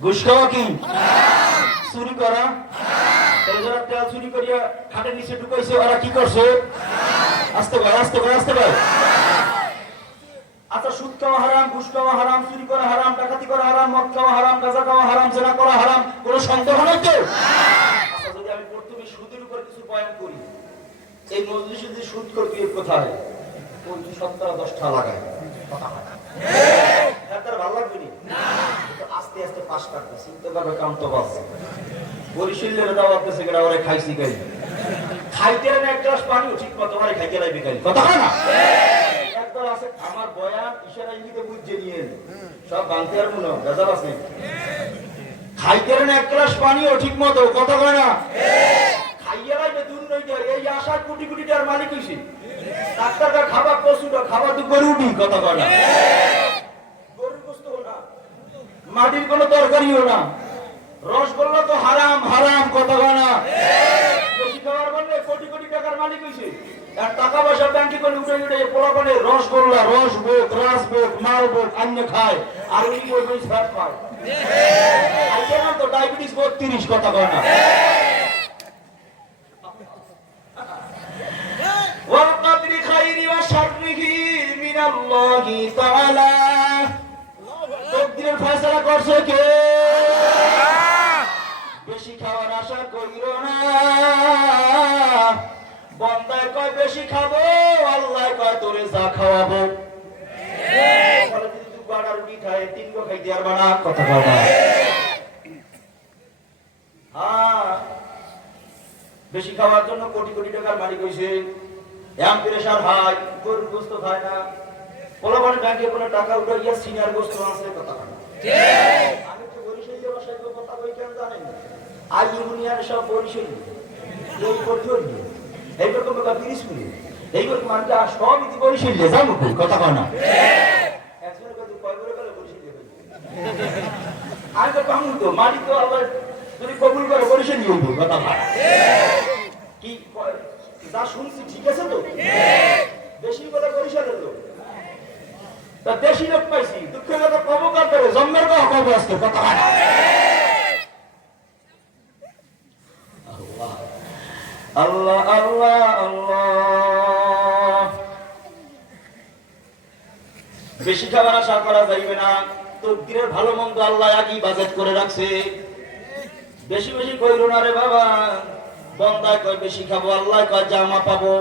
ঘুষ খাওয়া কি? চুরি করা? যারা তেল চুরি করিয়া খাটের নিচে ঢুকাইছে ওরা কি করছে? আসতে ভাই, আসতে ভাই, আসতে ভাই। আচ্ছা সুদ খাওয়া হারাম, ঘুষ খাওয়া হারাম, চুরি করা হারাম, ডাকাতি করা হারাম, মদ খাওয়া হারাম, গাঁজা খাওয়া হারাম, জেনা করা হারাম, কোনো সন্দেহ নাই তো? আচ্ছা যদি আমি প্রথমে সুদের উপর কিছু বয়ান করি, এই মজলিসে যদি সুদ করবি কোথায় 50-70-10টা লাগায়, কথা হয় তার ভালো লাগবে না, আস্তে আস্তে পাশ কাটবে, চিনতে পারবে কাম তো বাস বরিশালের দাওয়াত আছে কেডা ওরে খাইছি গাই খাইতে না এক গ্লাস পানিও ঠিক মতো ওরে খাইতে লাইবে গাই, কথা হয় না? আছে আমার বয়ান ইশারা ইঙ্গিতে বুঝে নিয়ে সব বাংতে আর মনে গাজাল আছে খাইতে না এক গ্লাস পানিও ঠিক মতো কথা কয় না খাইয়া রাইবে দূর নই যায় এই আশা কোটি কোটি টাকার মালিক হইছে ডাক্তাররা খাবার পশুটা খাবার তো গরুটি কথা কয় না গরুর গোশত না মাটির কোনো তরকারিও না রসগোল্লা তো হারাম হারাম কথা কয় না বেশি খাবার বললে কোটি কোটি টাকার মালিক হইছে আর টাকা পয়সা ব্যাংকে করে উঠে উঠে পোলাপানে রসগোল্লা রসভোগ রাসভোগ মালভোগ অন্য খায় আর উনি বই ফ্যাট খায় তো ডায়াবেটিস 32 কথা কয় না ওয়াকাদরি খাইরি ওয়া শাররিহি মিনাল্লাহি তাআলা তকদীরের ফয়সালা করছে কে বেশি খাওয়ার আশা করিও না বান্দায় কয় বেশি খাবো আল্লাহ কয় তোরে যা খাওয়াবো বলে যদি তুই বাড়া রুটি খায় তিন গো খাই দিয়ার বাড়া কথা কয় না হ্যাঁ বেশি খাওয়ার জন্য কোটি কোটি টাকার মালিক হইছে এম প্রেসার হাই গরুর গোশত খায় না পোলাপানে ব্যাংকে কোনো টাকা উঠাইয়া সিনিয়র গোশত আছে কথা কয় না আমি তো বরিশালে বসাই কথা কই কেন জানেন আই ইউনিয়ন সব বরিশালে এই পর্যন্ত এইরকম কথা পিরিসপুরি এইরকম মানুষ সব ইতি বরিশালে যাবো কথা কয় না একজনের কথা কয় করে গেলে বরিশালে আমি তো কামু তো মারি তো আবার যদি কবুল করে বরিশালে হইব কথা কয় কি যা শুনছি ঠিক আছে তো বেশি কথা বরিশালে তো তা দেশি লোক পাইছি দুঃখের কথা কব করতে জন্মের কথা কব আজকে কথা কয় না আল্লাহ আল্লাহ আল্লাহ বেশি খাবার আশা করা যাইবে না তকদীরের ভালো মন্দ আল্লাহ আগেই বাজেট করে রাখছে বেশি বেশি কইরো না রে বাবা বান্দা কয় বেশি খাবো আল্লাহ কয় জামা পাবো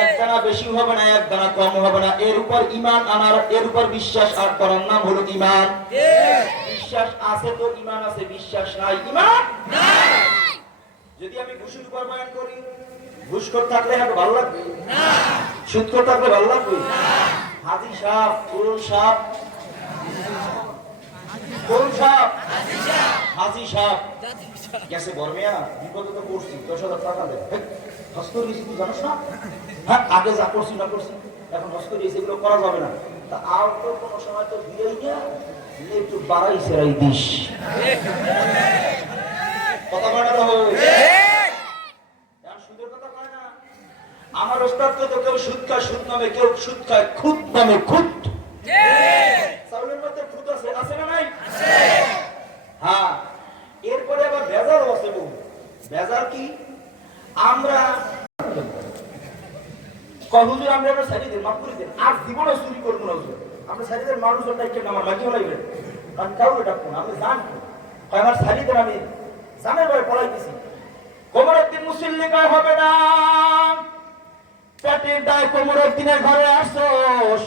এক দানা বেশি হবে না এক দানা কম হবে না এর উপর ঈমান আনার এর উপর বিশ্বাস আর করার নাম হলো ঈমান বিশ্বাস আছে তো ঈমান আছে বিশ্বাস নাই ঈমান নাই যদি আমি ঘুষের উপর বয়ান করি ঘুষখোর থাকলে এত ভালো লাগবে না সুদখোর থাকলে ভালো লাগবে না হাজি সাহেব কোন সাহেব কোন সাহেব হাজি সাহেব গেছে বর্মিয়া বিপদে তো পড়ছি 10,000 টাকা দে হস্তর গেছি তুই জানোস না হ্যাঁ আগে যা করছি না করছি এখন হস্তর গেছি এগুলো করা যাবে না তা আর তো কোনো সময় তো দিয়েই না একটু বাড়াই সেরাই দিস কথা বলা সুদের কথা কয় না আমার ওস্তাদ তো কেউ সুদ খায় সুদ নামে কেউ সুদ খায় খুদ নামে খুদ চাউলের মধ্যে খুদ আছে আছে না নাই হ্যাঁ এরপরে আবার ভেজাল আছে বহু ভেজাল কি আমরা হুজুর আমরা সারিদের মাফ করে দেন আর জীবনে চুরি করবো না হুজুর আমরা সারিদের মানুষের দায়িত্ব আমার লাগিও লাগবে কারণ কাউকে ডাকবো না আমি জানি আমার সারিদের আমি জানের ভাই পড়াই দিছি কোমরউদ্দিন মুসল্লি কয় হবে না পেটের দায় কোমরউদ্দিনের ঘরে আসছস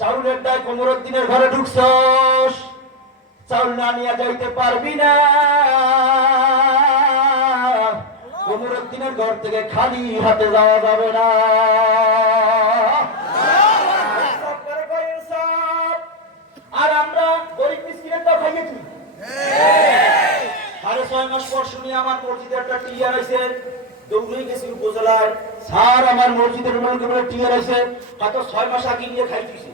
চাউলের দায় কোমরউদ্দিনের ঘরে ঢুকছস চাউল না নিয়ে যাইতে পারবি না কোমরউদ্দিনের ঘর থেকে খালি হাতে যাওয়া যাবে না আর আমরা গরিব মিসকিনের তো খাইয়ে তুই 6.5 মাস পর শুনি আমার মসজিদে একটা টিআর আইছে দৌড়ে গেছি উপজেলায় স্যার আমার মসজিদের মধ্যে বলে টিআর আইছে কত 6 মাস আগে নিয়ে খাই দিয়েছে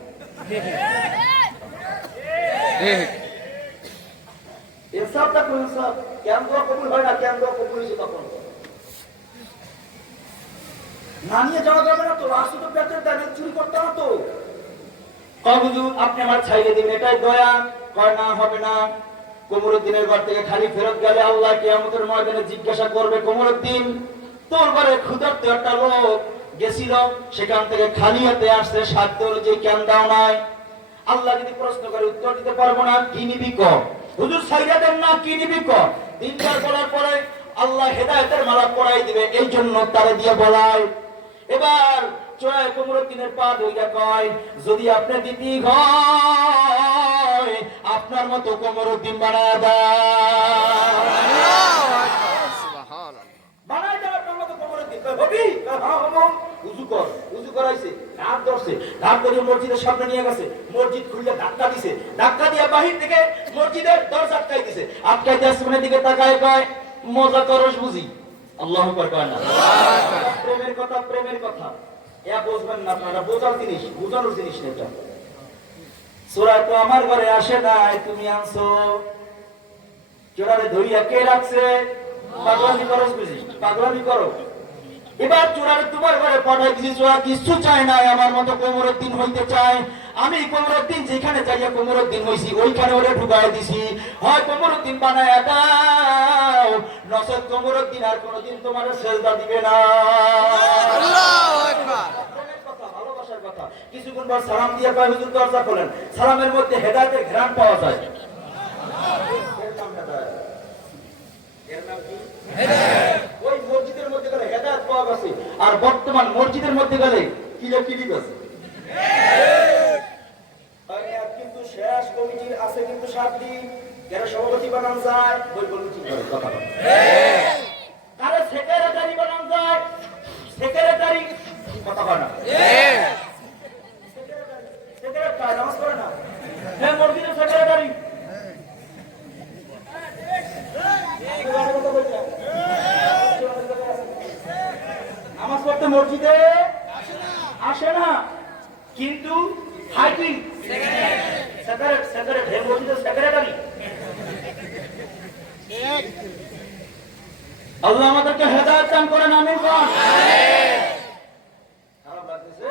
এসবটা কোন সব কেন দোয়া কবুল হয় না কেন দোয়া কবুল হইছে তখন না নিয়ে যাওয়া যাবে না তো রাসূল তো পেটের দানে চুরি করতে না তো কয় হুজুর আপনি আমার ছাইরে দিন এটাই দয়া কয় না হবে না কোমরউদ্দিনের ঘর থেকে খালি ফেরত গেলে আল্লাহ কিয়ামতের ময়দানে জিজ্ঞাসা করবে কোমরউদ্দিন তোর ঘরে ক্ষুধার্ত একটা লোক গেছিল সেখান থেকে খালি হাতে আসছে সাধ্য অনুযায়ী কেন দাও নাই আল্লাহ যদি প্রশ্ন করে উত্তর দিতে পারবো না কি নিবি ক হুজুর ছাইরা দেন না কি নিবি ক তিনবার বলার পরে আল্লাহ হেদায়েতের মালা পরাই দিবে এই জন্য তারে দিয়ে বলায় এবার চয় কোমরউদ্দিনের পা ধইরা কয় যদি আপনি দিতি হয় আপনার মতো কোমরউদ্দিন বানায় দেন সুবহানাল্লাহ বানায় দেন আপনার মতো কোমরউদ্দিন হবি হ্যাঁ হবো উযু কর উযু করাইছে হাত ধরছে, হাত ধরে মসজিদের সামনে নিয়ে গেছে, মসজিদ খুলে ধাক্কা দিছে, ধাক্কা দিয়ে বাহির থেকে মসজিদের দরজা আটকাই দিছে, আটকাই দিয়ে আসমানের দিকে তাকায় কয় মজা করস বুঝি? আল্লাহু আকবার কয় না? প্রেমের কথা, প্রেমের কথা এ বুঝবেন না আপনারা, বোঝার জিনিস, বোঝানোর জিনিস না এটা। চোরা তো আমার ঘরে আসে নাই, তুমি আনছো। চোরারে ধরিয়া কে রাখছে? পাগলামি করস বুঝি? পাগলামি করো। এবার চোরারে তোমার ঘরে পাঠাই দিছি, চোরা কিছু চায় না, আমার মতো কোমরউদ্দিন হইতে চায়। আমি কোমরউদ্দিন যেখানে যাইয়া কোমরউদ্দিন হইছি ওইখানে ওরে ঢুকাই দিছি। হয় কোমরউদ্দিন বানায়া দাও, নচেত কোমরউদ্দিন আর কোনোদিন তোমার সেজদা দিবে না। আল্লাহু আকবার। ভালোবাসার কথা। কিছুক্ষণ পর সালাম দিয়ে কয় হুজুর দরজা খোলেন। সালামের মধ্যে হেদায়েতের ঘ্রাণ পাওয়া যায়। এর নাম কি? হেদায়েত। ওই মসজিদের মধ্যে গেলে হেদায়েত পাওয়া গেছে, আর বর্তমান মসজিদের মধ্যে গেলে কিলিপ আছে। কিন্তু শেষ কমিটির আছে কিন্তু 7 দিন, কেন সভাপতি বানান যায়? বই বলতে ঠিক করে কথা বলে। আরে সেক্রেটারি বানান যায়, সেক্রেটারি কথা বলে না। সেক্রেটারি নামাজ পড়ে না, হ্যাঁ মসজিদের সেক্রেটারি। নামাজ পড়তে মসজিদে আসে না, কিন্তু হাইকিং সেক্রেটারি, মসজিদের সেক্রেটারি। আল্লাহ আমাদেরকে হেদায়েত দান করেন, আমিন বলেন। খারাপ লাগতেছে?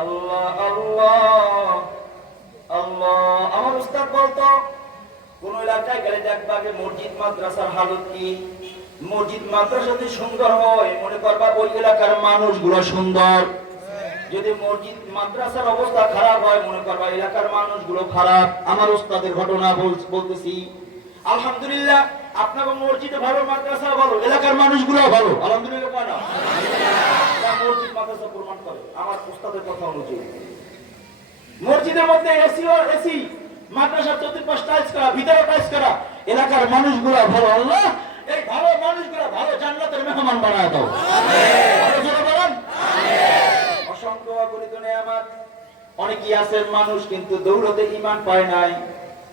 আল্লাহ আল্লাহ আল্লাহ। আমার উস্তাদ বলতো কোন এলাকায় গেলে দেখবা যে মসজিদ মাদ্রাসার হালত কি। মসজিদ মাদ্রাসা যদি সুন্দর হয় মনে করবা ওই এলাকার মানুষগুলো সুন্দর। যদি মসজিদ মাদ্রাসার অবস্থা খারাপ হয় মনে করবা এলাকার মানুষগুলো খারাপ। আমার উস্তাদের ঘটনা বলতেছি। আলহামদুলিল্লাহ আপনার মসজিদে ভালো, মাদ্রাসা ভালো, এলাকার মানুষগুলো ভালো। আলহামদুলিল্লাহ কয় না? মসজিদ মাদ্রাসা প্রমাণ করে আমার উস্তাদের কথা অনুযায়ী। মসজিদের মধ্যে এসি ও এসি, মাদ্রাসার চতুর্পাশ টাইলস করা, ভিতরে টাইলস করা, এলাকার মানুষগুলো ভালো। আল্লাহ এই ভালো মানুষগুলো ভালো জান্নাতের মেহমান বানায় দাও। অসংখ্য অগণিত নেয়ামত। অনেকেই আছেন মানুষ কিন্তু দৌলতে ঈমান পায় নাই।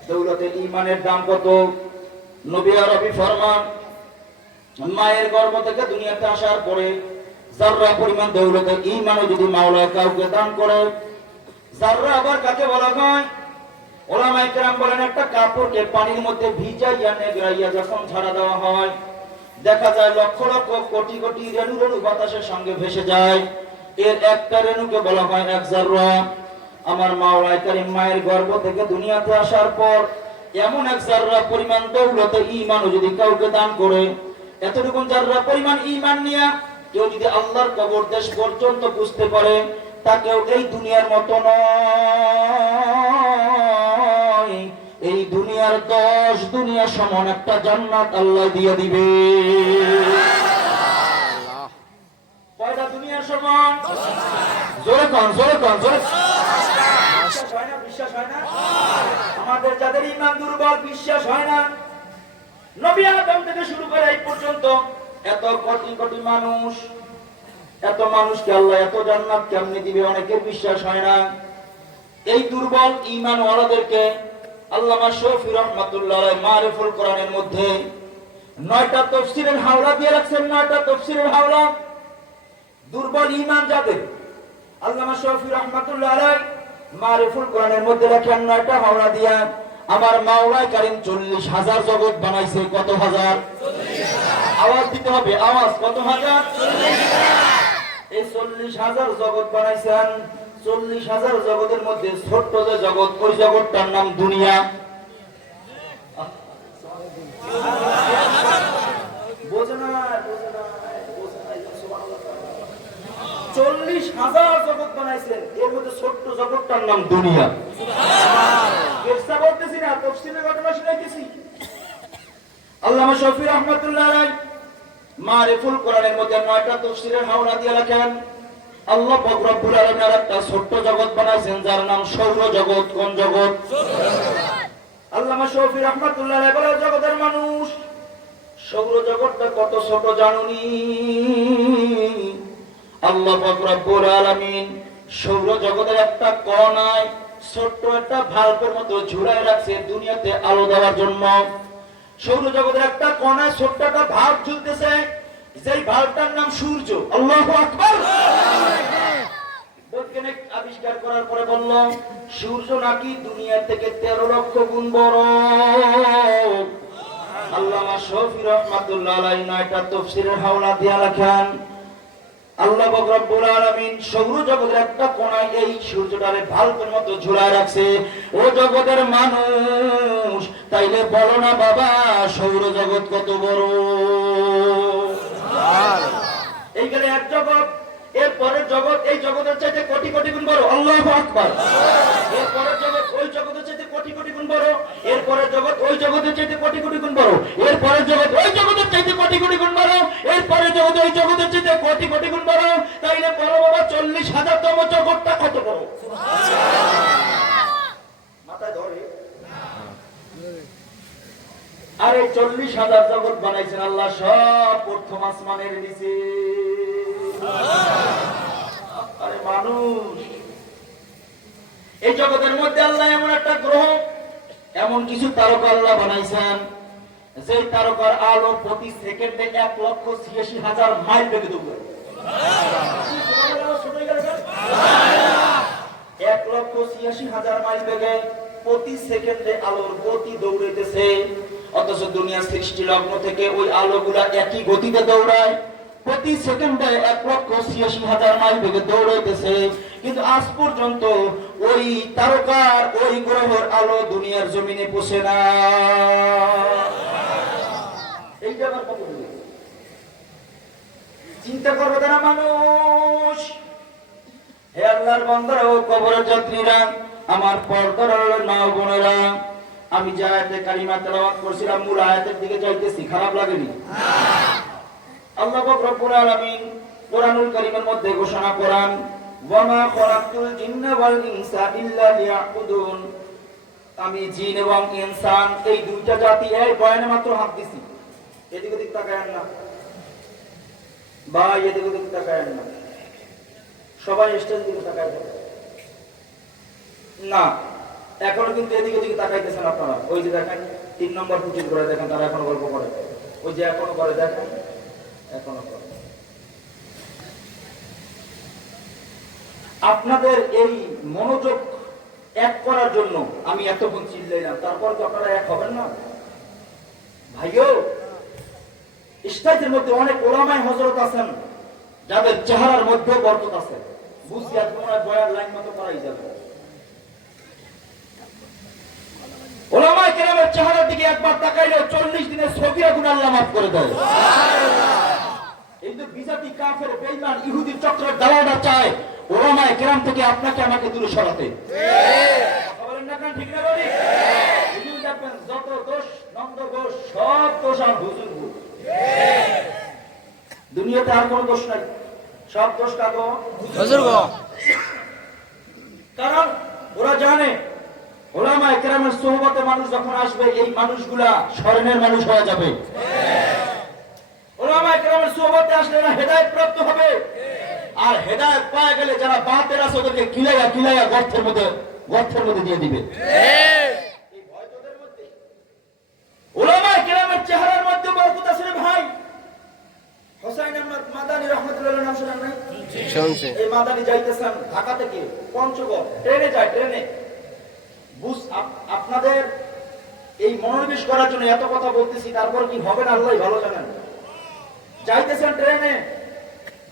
দৌলতে ঈমানের দাম কত? নবী আরবি ফরমান মায়ের গর্ভ থেকে দুনিয়াতে আসার পরে যাররা পরিমাণ দৌলতে ঈমানও যদি মাওলা কাউকে দান করে, যাররা আবার কাকে বলা হয়? ওলামায়ে কেরাম বলেন একটা কাপড়কে পানির মধ্যে ভিজাইয়া নেগড়াইয়া যখন ছাড়া দেওয়া হয় দেখা যায় লক্ষ লক্ষ কোটি কোটি রেণু রেণু বাতাসের সঙ্গে ভেসে যায়। এর একটা রেণুকে বলা হয় এক যাররা। আমার মাওলানা কারীম মায়ের গর্ভ থেকে দুনিয়াতে আসার পর এমন এক যাররা পরিমাণ দৌলতে ঈমানও যদি কাউকে দান করে, এতটুকু যাররা পরিমাণ ঈমান নিয়ে কেউ যদি আল্লাহর কবর দেশ পর্যন্ত বুঝতে পারে, তাকেও এই দুনিয়ার মতো নয়, এই দুনিয়ার 10 দুনিয়া সমান একটা জান্নাত আল্লাহ দিয়ে দিবে। কয়টা দুনিয়ার সমান? জোরে কোন, জোরে কোন, জোরে। বিশ্বাস হয় না? বিশ্বাস হয় না? আমাদের যাদের ঈমান দুর্বল, বিশ্বাস হয় না। নবী আদম থেকে শুরু করে এই পর্যন্ত এত কোটি কোটি মানুষ, এত মানুষকে আল্লাহ এত জান্নাত কেমনে দিবে অনেকের বিশ্বাস হয় না। এই দুর্বল ঈমান ওয়ালাদেরকে আল্লামা শফি রাহমাতুল্লাহ আলাইহি মারিফুল কোরআনের মধ্যে 9টা তাফসীরের হাওলা দিয়ে রাখছেন। 9টা তাফসীরের হাওলা। দুর্বল ঈমান যাদের আল্লামা শফি রাহমাতুল্লাহ আলাইহি মারিফুল কোরআনের মধ্যে লেখেন 9টা হাওলা দিয়া আমার মাওলা কারীম 40,000 জগৎ বানাইছে। কত হাজার? 40,000। আওয়াজ দিতে হবে, আওয়াজ। কত হাজার? 40,000। এই 40,000 জগৎ বানাইছেন। 40,000 জগতের মধ্যে ছোট্ট যে জগৎ, ওই জগৎটার নাম দুনিয়া। বোঝে না? 40,000 জগৎ বানাইছেন, এর মধ্যে ছোট্ট জগৎটার নাম দুনিয়া। কেসা বলতেছি না, তাফসীরের ঘটনা শুনাইতেছি। আল্লামা শফি রাহমাতুল্লাহ আলাইহি মারিফুল কোরআনের মধ্যে 9টা তাফসীরের হাওলা দিয়ে লেখেন আল্লাহ পাক রব্বুল আলামিন একটা ছোট্ট জগৎ বানাইছেন যার নাম সৌর জগৎ। কোন জগৎ? আল্লামা শফি রাহমাতুল্লাহ আলাইহি বলে জগতের মানুষ সৌর জগৎটা কত ছোট জানুনি? আল্লাহ পাক রব্বুল আলামিন সৌরজগতের একটা কণায় ছোট্ট একটা ভাল্বের মতো ঝুলায় রাখছে দুনিয়াতে আলো দেওয়ার জন্য। সৌরজগতের একটা কণায় ছোট্ট একটা ভাল্ব ঝুলতেছে, যেই ভাল্বটার নাম সূর্য। আল্লাহু আকবার। বৈজ্ঞানিক আবিষ্কার করার পরে বলল সূর্য নাকি দুনিয়া থেকে 13 লক্ষ গুণ বড়। আল্লামা শফি রহমাতুল্লাহ আলাইহি 9টা তাফসীরের হাওলা দিয়া লেখেন, আল্লাহ পাক রব্বুল আলামিন সৌরজগতের একটা কোণায় এই সূর্যটারে ভাল্বের মতো ঝুলায় রাখছে। ও জগতের মানুষ, তাইলে বলো না বাবা সৌরজগৎ কত বড়। এইখানে এক জগৎ, এরপরের জগৎ এই জগতের চাইতে কোটি কোটি গুণ বড়। আল্লাহু আকবার। এরপরের জগৎ ওই জগতের চাইতে কোটি কোটি গুণ বড়। এরপরের জগৎ ওই জগতের চাইতে কোটি কোটি গুণ বড়। এরপরের জগৎ ওই জগতের চাইতে কোটি কোটি গুণ বড়। এরপরের জগৎ ওই জগতের চাইতে কোটি কোটি গুণ বড়। তাইলে বলো বাবা 40,000তম জগৎটা কত বড়। মাথায় ধরে। আরে 40,000 জগৎ বানাইছেন আল্লাহ সব প্রথম আসমানের নিচে। আরে মানুষ, এই জগতের মধ্যে আল্লাহ এমন একটা গ্রহ, এমন কিছু তারকা আল্লাহ বানাইছেন যে তারকার আলো প্রতি সেকেন্ডে 1,86,000 মাইল বেগে দৌড়ায়। 1,86,000 মাইল বেগে প্রতি সেকেন্ডে আলোর গতি দৌড়াইতেছে। অথচ দুনিয়া সৃষ্টি লগ্ন থেকে ওই আলোগুলা একই গতিতে দৌড়ায়, প্রতি সেকেন্ডে 1,86,000 মাইল বেগে দৌড়াইতেছে। কিন্তু আজ পর্যন্ত ওই তারকার ওই গ্রহের আলো দুনিয়ার জমিনে পৌঁছে না। এই জায়গার কত দূরে চিন্তা করবে তারা মানুষ। হে আল্লাহর বান্দারা ও কবরের যাত্রীরা, আমার পর্দার মা ও বোনেরা, আমি যে আয়াতে কারিমা তেলাওয়াত করছিলাম মূল আয়াতের দিকে যাইতেছি, খারাপ লাগেনি? আল্লাহ পাক রব্বুল আলামিন কোরআনুল কারীমের মধ্যে ঘোষণা করেন, ওয়া মা খালাকতুল জিন্না ওয়াল ইনসা ইল্লা লিয়াবুদুন। আমি জিন এবং ইনসান এই দুইটা জাতি এই বয়ানে মাত্র হাত দিছি। এদিক ওদিক তাকায়েন না ভাই, এদিক ওদিক তাকায়েন না, সবাই স্টেজ দিকে তাকায় না। এখনো কিন্তু এদিক ওদিকে তাকাইতেছেন আপনারা। ওই যে দেখেন 3 নম্বর পুচিত করে দেখেন, তারা এখনো গল্প করে। ওই যে এখনো করে দেখেন, এখনো করে। আপনাদের এই মনোযোগ এক করার জন্য আমি এতক্ষণ চিল্লাইলাম, তারপর তো আপনারা এক হবেন না ভাইও। স্টেজের মধ্যে অনেক ওলামায়ে হযরত আছেন যাদের চেহারার মধ্যে বরকত আছে। বুঝছি আজ মনে হয় বয়ার লাইন মতো করাই যাবে। ওলামায়ে কেরামের চেহারার দিকে একবার তাকাইলে 40 দিনের সগীরা গুনাহ আল্লাহ মাফ করে দেয়। এই তো বিজাতি কাফের বেঈমান ইহুদি চক্রের দালালরা চায় ওলামায়ে কেরাম থেকে আপনাকে আমাকে দূরে সরাতে। বলেন না কেন? ঠিক না বলি? হুজুর দেখবেন যত দোষ নন্দ দোষ সব দোষ আর হুজুর। দুনিয়াতে আর কোনো দোষ নাই, সব দোষ কাগো হুজুর গো। কারণ ওরা জানে ওলামায়ে কেরামের সোহবতে মানুষ যখন আসবে এই মানুষগুলা শরণের মানুষ হয়ে যাবে। ওলামায়ে কেরামের সোহবতে আসলে এরা হেদায়েত প্রাপ্ত হবে। আর হেদায়েত পাওয়া গেলে যারা বাতের আছে ওদেরকে কিলাইয়া কিলাইয়া গর্তের মধ্যে দিয়ে দিবে। এই ভয় তোদের মধ্যে। ওলামায়ে কেরামের চেহারার মধ্যে বরকত আছে রে ভাই। হোসাইন আহমদ মাদানী রাহমাতুল্লাহ নাম শুনেন নাই? শুনছি। এই মাদানী যাইতেছেন ঢাকা থেকে পঞ্চগড়, ট্রেনে যায়, ট্রেনে। আপনাদের এই মনোনিবেশ করার জন্য এত কথা বলতেছি, তারপর কি হবে না আল্লাহই ভালো জানেন। যাইতেছেন ট্রেনে,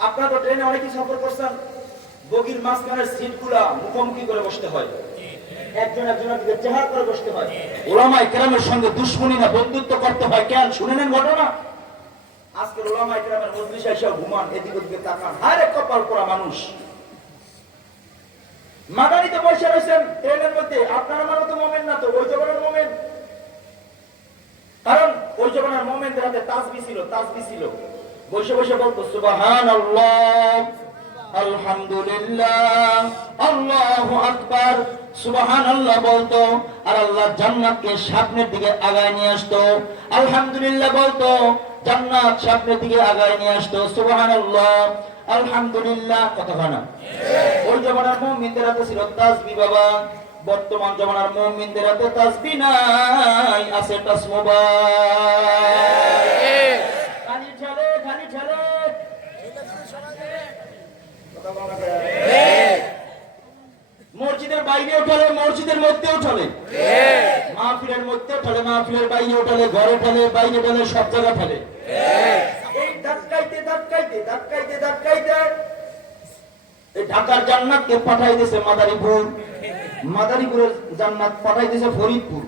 আপনারা তো ট্রেনে অনেকেই সফর করছেন, বগির মাঝখানের সিটগুলা মুখোমুখি করে বসতে হয়, একজন একজনের দিকে চেহারা করে বসতে হয়। ওলামায়ে কেরামের সঙ্গে দুশমনি না বন্ধুত্ব করতে হয়। কেন শুনে নেন ঘটনা। আজকের ওলামায়ে কেরামের মজলিসে এসে ঘুমান, এদিক ওদিকে তাকান, হায়রে কপাল পোড়া মানুষ। মাদানীতে বসে রয়েছেন ট্রেনের মধ্যে, আপনারা আমার মতো মোমেন না তো, ওই জমানার মোমেন। কারণ ওই জমানার মোমেনদের হাতে তাসবিহ ছিল। বসে বসে বলতো সুবহানাল্লাহ, আলহামদুলিল্লাহ, আল্লাহু আকবার। সুবহানাল্লাহ বলতো আর আল্লাহ জান্নাতকে সামনের দিকে আগায় নিয়ে আসতো। আলহামদুলিল্লাহ বলতো জান্নাত সামনের দিকে আগায় নিয়ে আসতো। সুবহানাল্লাহ, আলহামদুলিল্লাহ, কতখানা। ওই জমানার মুমিনদের হাতে ছিল তাসবিহ বাবা। বর্তমান জমানার মুমিনদের হাতে তাসবিহ নাই, আছে টাচ মোবাইল। খালি ছেলে মসজিদের বাইরেও ঠলে, মসজিদের মধ্যেও ঠলে, মাহফিলের মধ্যেও ঠলে, মাহফিলের বাইরেও ঠলে, ঘরে ঠলে, বাইরে ঠলে, সব জায়গা ঠলে। এই ধাক্কাইতে এই ঢাকার জান্নাতকে পাঠাই দিয়েছে মাদারীপুর, মাদারীপুরের জান্নাত পাঠাই দিয়েছে ফরিদপুর,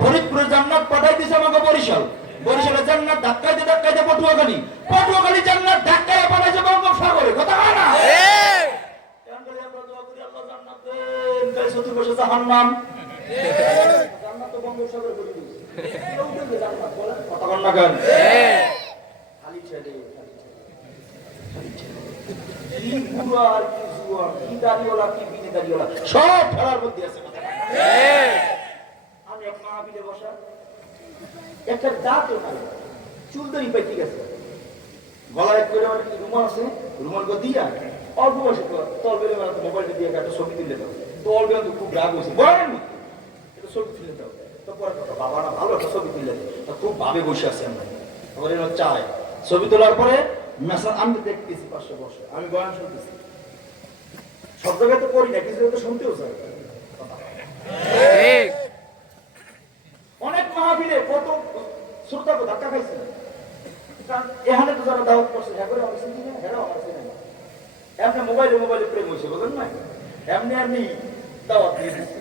ফরিদপুরের জান্নাত পাঠাই দিয়েছে আমাকে বরিশাল, বরিশালের জান্নাত ধাক্কাইতে পটুয়াখালী, পটুয়াখালী জান্নাত ধাক্কায় পাঠাইছে বঙ্গোপসাগরে। কথা হয় না? চতুর্পাশে জাহান্নাম, জান্নাত তো বঙ্গোপসাগরে করে দিয়েছে। কেউ কিন্তু জান্নাত বলেন, কথা বল না কেন? খালি ছেলে, কি বুড়া আর কি জুয়া, কি দাড়িওয়ালা কি বিনে দাড়িওয়ালা, সব খেলার মধ্যে আছে। আমি এক মাহফিলে বসা, একটা দাঁতও নাই, চুল দাড়ি পাই, ঠিক আছে, গলায় করে মানে কি রুমাল আছে, রুমাল গো দিয়া অল্প বসে তল বেলে মানে মোবাইলটা দিয়ে একটা ছবি তুলে দাও। তল বেলে তো খুব রাগ হয়েছে, বলেন একটা ছবি তুলে দাও। তো পরে কথা, বাবা না ভালো একটা ছবি তুলে দাও। খুব ভাবে বসে আছি আমরা, চায় ছবি তোলার পরে মেসেজ আমি দেখতেছি পাশে বসে, আমি বয়ান শুনতেছি, সব জায়গায় তো করি না, কিছু তো শুনতেও চাই। অনেক মাহফিলে কত শ্রোতা তো ধাক্কা খাইছে, কারণ এখানে তো যারা দাওয়াত করছে হ্যাঁ আমার চিনি না, হ্যাঁ আমার চিনি না, এমনি মোবাইলে প্রেম হয়েছে, বুঝলেন না, এমনি দাওয়াত দিয়ে দিচ্ছে।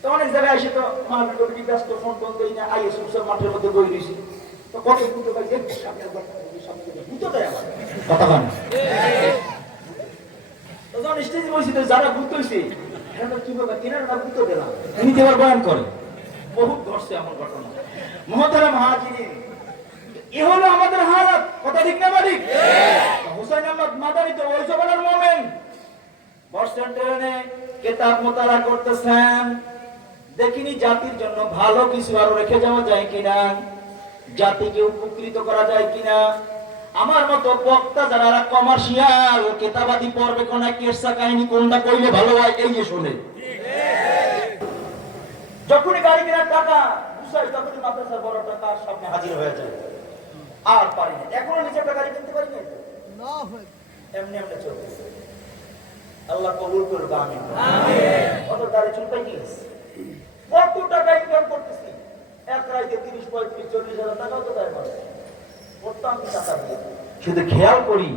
তো অনেক জায়গায় এসে তো মাহফিল কমিটি ব্যস্ত, ফোন টোন দেয় না, আইএস অফিসার মাঠের মধ্যে বই রয়েছে, তো কত বুঝতে পাই সামনে বুঝতে দেয় আমার কথা হয় না। যখন স্টেজে বসি তো যারা বুঝতে হয়েছে কি বলবে, কিনারা বুঝতে দিলাম, তিনি দেওয়ার বয়ান করে, বহুত ঘটছে এমন ঘটনা। মহতারাম হাজিরিন, এ হলো আমাদের হালাত, কথা ঠিক না মালিক? হুসাইন আহমদ মাদানী তো ওই জমানার মোমেন, বসছেন ট্রেনে, কিতাব মোতালা করতেছেন, দেখিনি জাতির জন্য ভালো কিছু আরো রেখে যাওয়া যায় কিনা, জাতিকে উপকৃত করা যায় কিনা। আমার মতো বক্তা যারা কমার্শিয়াল কিতাবাদি পড়বে, কোন কেসা কাহিনী কোনটা কইলে ভালো হয়, এই যে শুনে যখনই গাড়ি কেনার টাকা বুঝাই, তখনই মাদ্রাসার বড় টাকা সামনে হাজির হয়ে যায়। আর পারি না, এখনো নিজে একটা গাড়ি কিনতে পারি না, এমনি এমনি চলতেছে। আল্লাহ কবুল করবে, আমিন। কত গাড়ি চুলকাই গিয়েছে, কত টাকা ইনকাম করতেছি, এক রাইতে 30, 35, 40 হাজার টাকাও তো দেয় মানুষ। শুধু খেয়াল করি,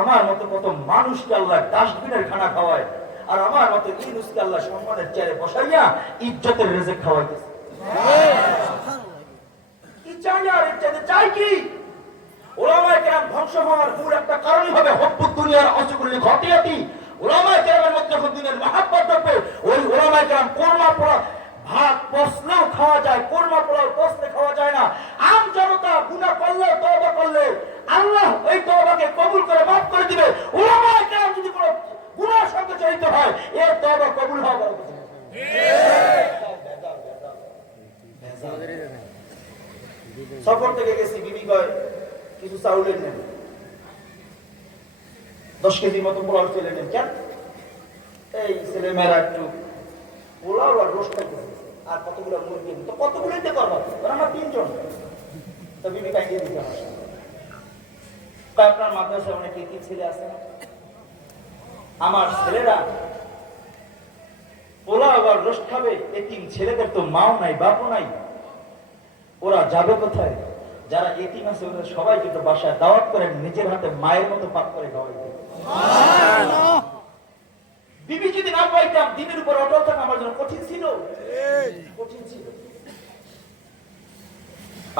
আমার মতো কত মানুষকে আল্লাহ ডাস্টবিনের খানা খাওয়ায়, আর আমার মতো ইউনুসকে আল্লাহ সম্মানের চেয়ারে বসাইয়া ইজ্জতের রেজেক খাওয়াইতেছে। কি চাই আর ইজ্জতে চাই কি? ওলামায়ে কেরাম ধ্বংস হওয়ার মূল একটা কারণই হবে হব্বুদ দুনিয়ার অসুকুল্লি ঘটিয়াতি। ওলামায়ে কেরামের মধ্যে যখন দুনিয়ার মহাব্বত থাকবে, ওই ওলামায়ে কেরাম কোরমা পোড়া ভাত পসলেও খাওয়া যায়, কোরমা পোলাও পসলে খাওয়া যায় না। আম জনতা গুনাহ করলে, তওবা করলে আল্লাহ ওই তওবাকে কবুল করে মাফ করে দিবে। উলামায়ে কেরাম যদি কোনো গুনাহের সঙ্গে জড়িত হয়, এর তওবা কবুল হওয়া বড় কথা। সফর থেকে গেছি, বিবি কয় কিছু চাউলের নেন, 10 কেজির মতো পোলাও চলে নেন। কেন? এই ছেলে মেয়েরা একটু পোলাও আর রোস্ট খাইতেছে, আর কতগুলো মুরগি, তো কতগুলো দিতে পারবো, আমরা 3 জন। তো বিবি কাইয়ে দিতে আমার সাথে, আপনার মাদ্রাসায় অনেক কি ছেলে আছে না, আমার ছেলেরা পোলাও আর রোস্ট খাবে, এতিম ছেলেদের তো মাও নাই বাপও নাই, ওরা যাবে কোথায়? যারা এতিম আছে ওদের সবাইকে তো বাসায় দাওয়াত করে নিজের হাতে মায়ের মতো পাক করে খাওয়াইতে। বিবি যদি না পাইতাম, দিনের উপর অটল থাকা আমার জন্য কঠিন ছিল, কঠিন ছিল।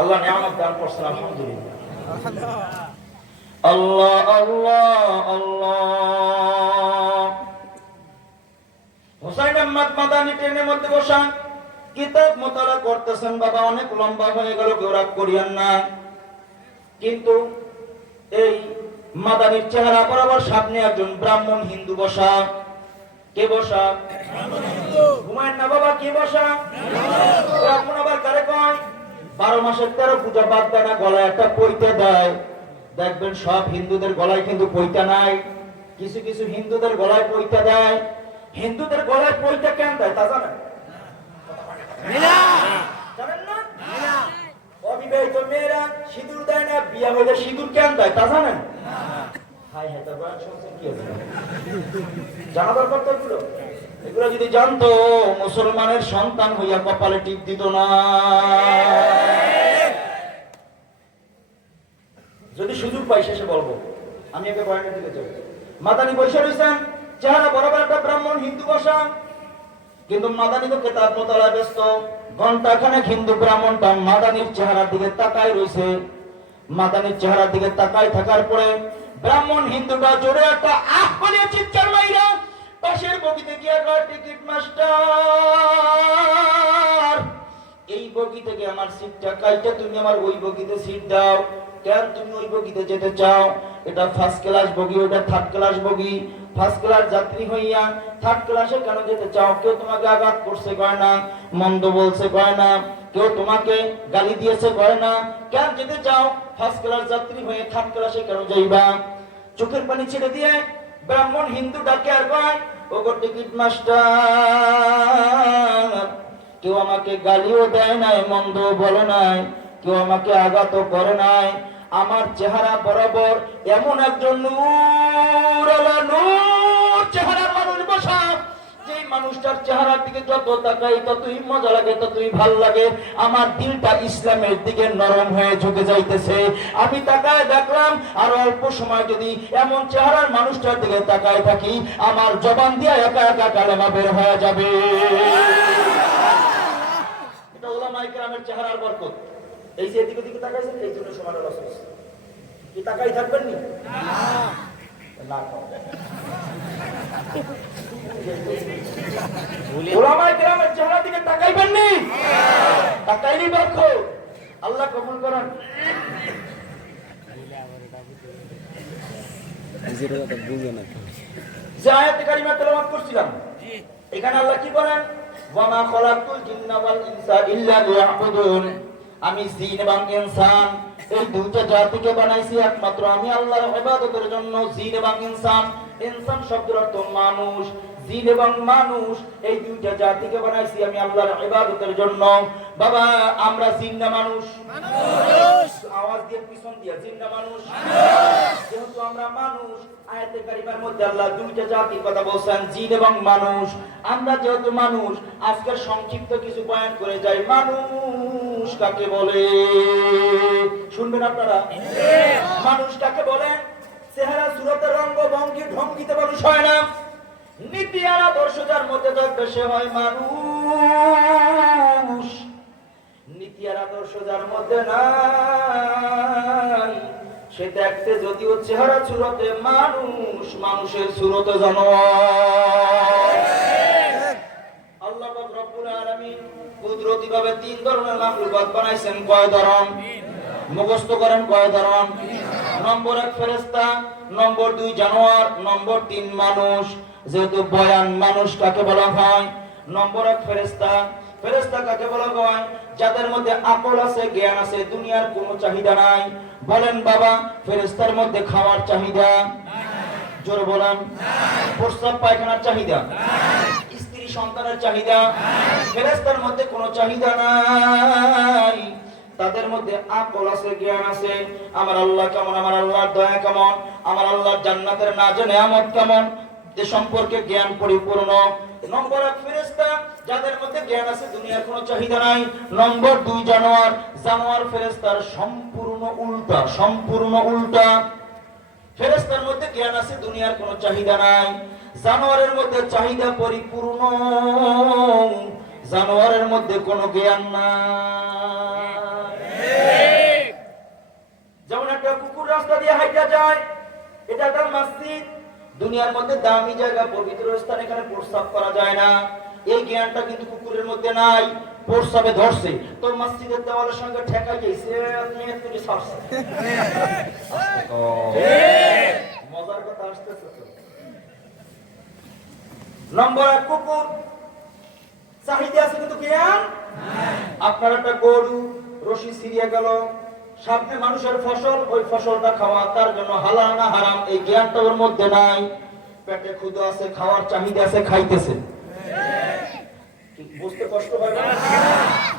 আল্লাহ নিয়ামত দান করছেন, আলহামদুলিল্লাহ। আল্লাহ আল্লাহ আল্লাহ। হুসাইন আহমদ মাদানী ট্রেনের মধ্যে বসা কিতাব মোতালা করতেছেন। বাবা অনেক লম্বা হয়ে গেল, কেউ রাগ করিয়েন না, কিন্তু এই মাদানীর চেহারা বরাবর সামনে একজন ব্রাহ্মণ হিন্দু বসা। কে বসা? ঘুমায়েন না বাবা, কে বসা? ব্রাহ্মণ আবার কারে কয়? 12 মাসের 13 পূজা বাদ দেয় না, গলায় একটা পৈতে দেয়। দেখবেন সব হিন্দুদের গলায় কিন্তু পৈতা নাই, কিছু কিছু হিন্দুদের গলায় পৈতা দেয়। হিন্দুদের গলায় পৈতা কেন দেয় তা জানেন? জানেন না? অবিবাহিত মেয়েরা সিঁদুর দেয় না, বিয়া হলে সিঁদুর কেন দেয় তা জানেন? হাই হাই, তার বয়ান শুনছেন কি আছে? জানা দরকার তো এগুলো। এগুলো যদি জানতো মুসলমানের সন্তান হইয়া কপালে টিপ দিত না। যদি সুযোগ পাই শেষে বলবো। আমি একে বয়ানের দিকে যাই। মাদানি বসে রয়েছেন, চেহারা বরাবর একটা ব্রাহ্মণ হিন্দু বসা, কিন্তু মাদানি তো কেতাব মোতালায় ব্যস্ত। ঘন্টাখানেক হিন্দু ব্রাহ্মণটা মাদানির চেহারার দিকে তাকায় রয়েছে। মাদানির চেহারার দিকে তাকায় থাকার পরে ব্রাহ্মণ হিন্দুটা জোরে একটা আহ বলে চিৎকার মাইরা পাশের বগিতে গিয়ে কয়, টিকিট মাস্টার, এই বগি থেকে আমার সিটটা কাইটা তুমি আমার ওই বগিতে সিট দাও। কেন তুমি ওই বগিতে যেতে চাও? এটা ফার্স্ট ক্লাস বগি, ওটা থার্ড ক্লাস বগি। ফার্স্ট ক্লাস যাত্রী হইয়া থার্ড ক্লাসে কেন যেতে চাও? কেউ তোমাকে আঘাত করছে কয় না, মন্দ বলছে কয় না, কেউ তোমাকে গালি দিয়েছে কয় না, কেন যেতে চাও? ফার্স্ট ক্লাস যাত্রী হয়ে থার্ড ক্লাসে কেন যাইবা? চোখের পানি ছেড়ে দিয়ে ব্রাহ্মণ হিন্দু ডাকে আর কয়, ওগো টিকিট মাস্টার, কেউ আমাকে গালিও দেয় নাই, মন্দ বলে নাই, কেউ আমাকে আঘাতও করে নাই। আমার চেহারা বরাবর এমন একজন নূর চেহারার মানুষ বসা, যে মানুষটার চেহারার দিকে যত তাকাই ততই মজা লাগে, ততই ভাল লাগে। আমার দিলটা ইসলামের দিকে নরম হয়ে ঝুঁকে যাইতেছে। আমি তাকায় দেখলাম আর অল্প সময় যদি এমন চেহারার মানুষটার দিকে তাকায় থাকি, আমার জবান দিয়ে একা একা কালেমা বের হয়ে যাবে। এটা উলামায়ে কেরামের চেহারার বরকত। এই যে এদিকে দিকে তাকাইছেন, এই জন্য সময়টা লস হয়েছে। কি তাকাই থাকবেন নি? না, উলামায়ে কেরামের চেহারার দিকে তাকাইবেন নি? তাকাইনি বরকত। আল্লাহ কবুল করেন। যে আয়াতে কারিমা তেলাওয়াত করছিলাম, এখানে আল্লাহ কি বলেন? ওয়া মা খালাকতুল জিন্না ওয়াল ইনসা ইল্লা লিয়াবুদুন। আমি জিন এবং ইনসান এই দুইটা জাতিকে বানাইছি একমাত্র আমি আল্লাহর ইবাদতের জন্য। জিন এবং ইনসান, ইনসান শব্দের অর্থ মানুষ, জিন এবং মানুষ এই দুইটা জাতিকে বানাইছি আমি আল্লাহর ইবাদতের জন্য। বাবা, আমরা জিন না মানুষ? আওয়াজ দিয়ে পিছন দিয়ে, জিন না মানুষ? যেহেতু আমরা মানুষ, আয়াতে কারিমার মধ্যে আল্লাহ দুইটা জাতির কথা বলছেন, জিন এবং মানুষ। আমরা যেহেতু মানুষ, আজকের সংক্ষিপ্ত কিছু বয়ান করে যাই। মানুষ কাকে বলে শুনবেন আপনারা? মানুষ কাকে বলে? চেহারা, সুরতের রঙ্গ, ভঙ্গি, ভঙ্গিতে মানুষ হয় না। নীতি আর আদর্শ যার মধ্যে থাকবে সে হয় মানুষ। নীতি আর আদর্শ যার মধ্যে নাই, সে দেখতে যদিও চেহারা সুরতে মানুষ, মানুষের সুরতে জানোয়ার। আল্লাহ পাক রব্বুল আলামিন কুদরতি ভাবে তিন ধরনের মাখলুকাত বানাইছেন। কয় ধরন? মুখস্থ করেন কয় ধরন? নম্বর 1 ফেরেশতা, নম্বর 2 জানোয়ার, নম্বর 3 মানুষ। যেহেতু বয়ান মানুষ কাকে বলা হয়? নম্বর 1 ফেরেশতা। ফেরেশতা কাকে বলা হয়? যাদের মধ্যে আকল আছে, জ্ঞান আছে, দুনিয়ার কোনো চাহিদা নাই। বলেন বাবা, ফেরেশতার মধ্যে খাওয়ার চাহিদা নাই? জোরে বলেন। প্রস্রাব পায়খানার চাহিদা নাই? স্ত্রী সন্তানের চাহিদা নাই? ফেরেশতার মধ্যে কোনো চাহিদা নাই। তাদের মধ্যে আকল আছে, জ্ঞান আছে। আমার আল্লাহ কেমন, আমার আল্লাহর দয়া কেমন, আমার আল্লাহর জান্নাতের নাজ নেয়ামত কেমন, এ সম্পর্কে জ্ঞান পরিপূর্ণ। নম্বর 1 ফেরেশতা, যাদের মধ্যে জ্ঞান আছে, দুনিয়ার কোনো চাহিদা নাই। নম্বর 2 জানোয়ার। জানোয়ার ফেরেশতার সম্পূর্ণ উল্টা, সম্পূর্ণ উল্টা। ফেরেশতার মধ্যে জ্ঞান আছে, দুনিয়ার কোনো চাহিদা নাই। জানোয়ারের মধ্যে চাহিদা পরিপূর্ণ, জানোয়ারের মধ্যে কোনো জ্ঞান নাই। যেমন একটা কুকুর রাস্তা দিয়ে হাইটা যায়, এটা একটা মসজিদ, দুনিয়ার মধ্যে দামি জায়গা, পবিত্র স্থান, এখানে প্রস্রাব করা যায় না। এই জ্ঞানটা কিন্তু কুকুরের মধ্যে নাই। প্রস্রাবে ধরছে তো মসজিদের দেওয়ালের সঙ্গে ঠেকাই গেছে, মজার কথা আসতেছে। নম্বর 1 কুকুর, চাহিদা আছে কিন্তু জ্ঞান। আপনার একটা গরু, রশি ছিঁড়িয়ে গেল, সামনে মানুষের ফসল, ওই ফসলটা খাওয়া তার জন্য হালাল না হারাম এই জ্ঞানটা ওর মধ্যে নাই। পেটে ক্ষুধা আছে, খাওয়ার চাহিদা আছে, খাইতেছে। বুঝতে কষ্ট হয় না?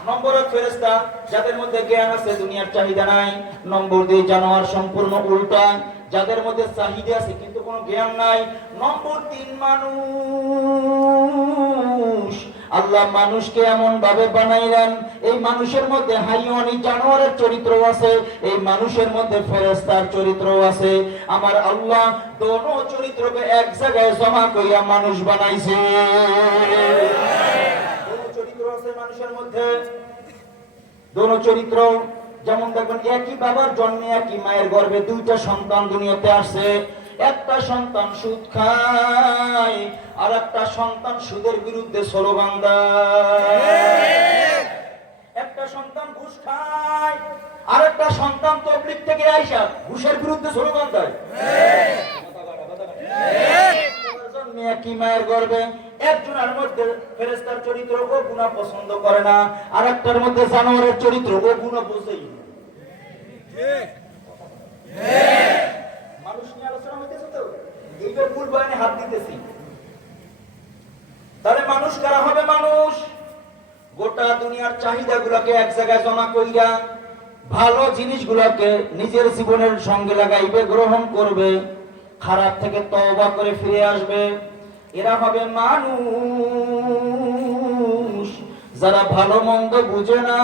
নম্বর এক ফেরেশতা যাদের মধ্যে জ্ঞান আছে, দুনিয়ার চাহিদা নাই। নম্বর দুই জানোয়ার সম্পূর্ণ উল্টা, যাদের মধ্যে চাহিদা আছে কিন্তু কোনো জ্ঞান নাই। নম্বর তিন মানুষ। আল্লাহ মানুষকে এমন ভাবে বানাইলেন, এই মানুষের মধ্যে হাইওয়ানি জানোয়ারের চরিত্র আছে, এই মানুষের মধ্যে ফেরেশতার চরিত্র আছে। আমার আল্লাহ দোনো চরিত্রকে এক জায়গায় জমা করিয়া মানুষ বানাইছে। মানুষের মধ্যে দোনো চরিত্র, যেমন দেখবেন একই বাবার জন্মে একই মায়ের গর্ভে দুইটা সন্তান দুনিয়াতে আসে। একটা সন্তান সুদ খায়, আর একটা সন্তান সুদের বিরুদ্ধে স্লোগান দেয়। একটা সন্তান ঘুষ খায়, আর একটা সন্তান তাবলীগ থেকে আইসা ঘুষের বিরুদ্ধে স্লোগান দেয়। একই মায়ের গর্ভে একজনের মধ্যে ফেরেশতার চরিত্র ও গুনাহ পছন্দ করে না, আর একটার মধ্যে জানোয়ারের চরিত্র ও গুনাহ বোঝেই। মানুষ নিয়ে আলোচনা হইতেছে তো, এইবার মূল বয়ানে হাত দিতেছি। তাহলে মানুষ কারা হবে? মানুষ গোটা দুনিয়ার চাহিদাগুলোকে এক জায়গায় জমা কইরা ভালো জিনিসগুলোকে নিজের জীবনের সঙ্গে লাগাইবে, গ্রহণ করবে, খারাপ থেকে তওবা করে ফিরে আসবে। এরা হবে মানুষ। যারা ভালো মন্দ বুঝে না,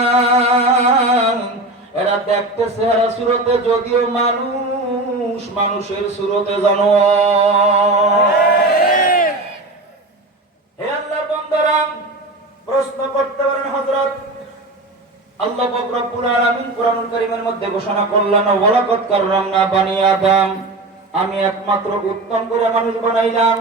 এরা দেখতে চেহারা সুরতে যদিও মানুষ, মানুষের সুরতে জানোয়ার। হে আল্লাহর বান্দারা, প্রশ্ন করতে পারেন হযরত আল্লাহ পাক রব্বুল আলামিন কোরআনুল কারীমের মধ্যে ঘোষণা করলেন, ওয়ালাকাদ কাররামনা বানি আদম, আমি একমাত্র উত্তম করে মানুষ বানাইলাম।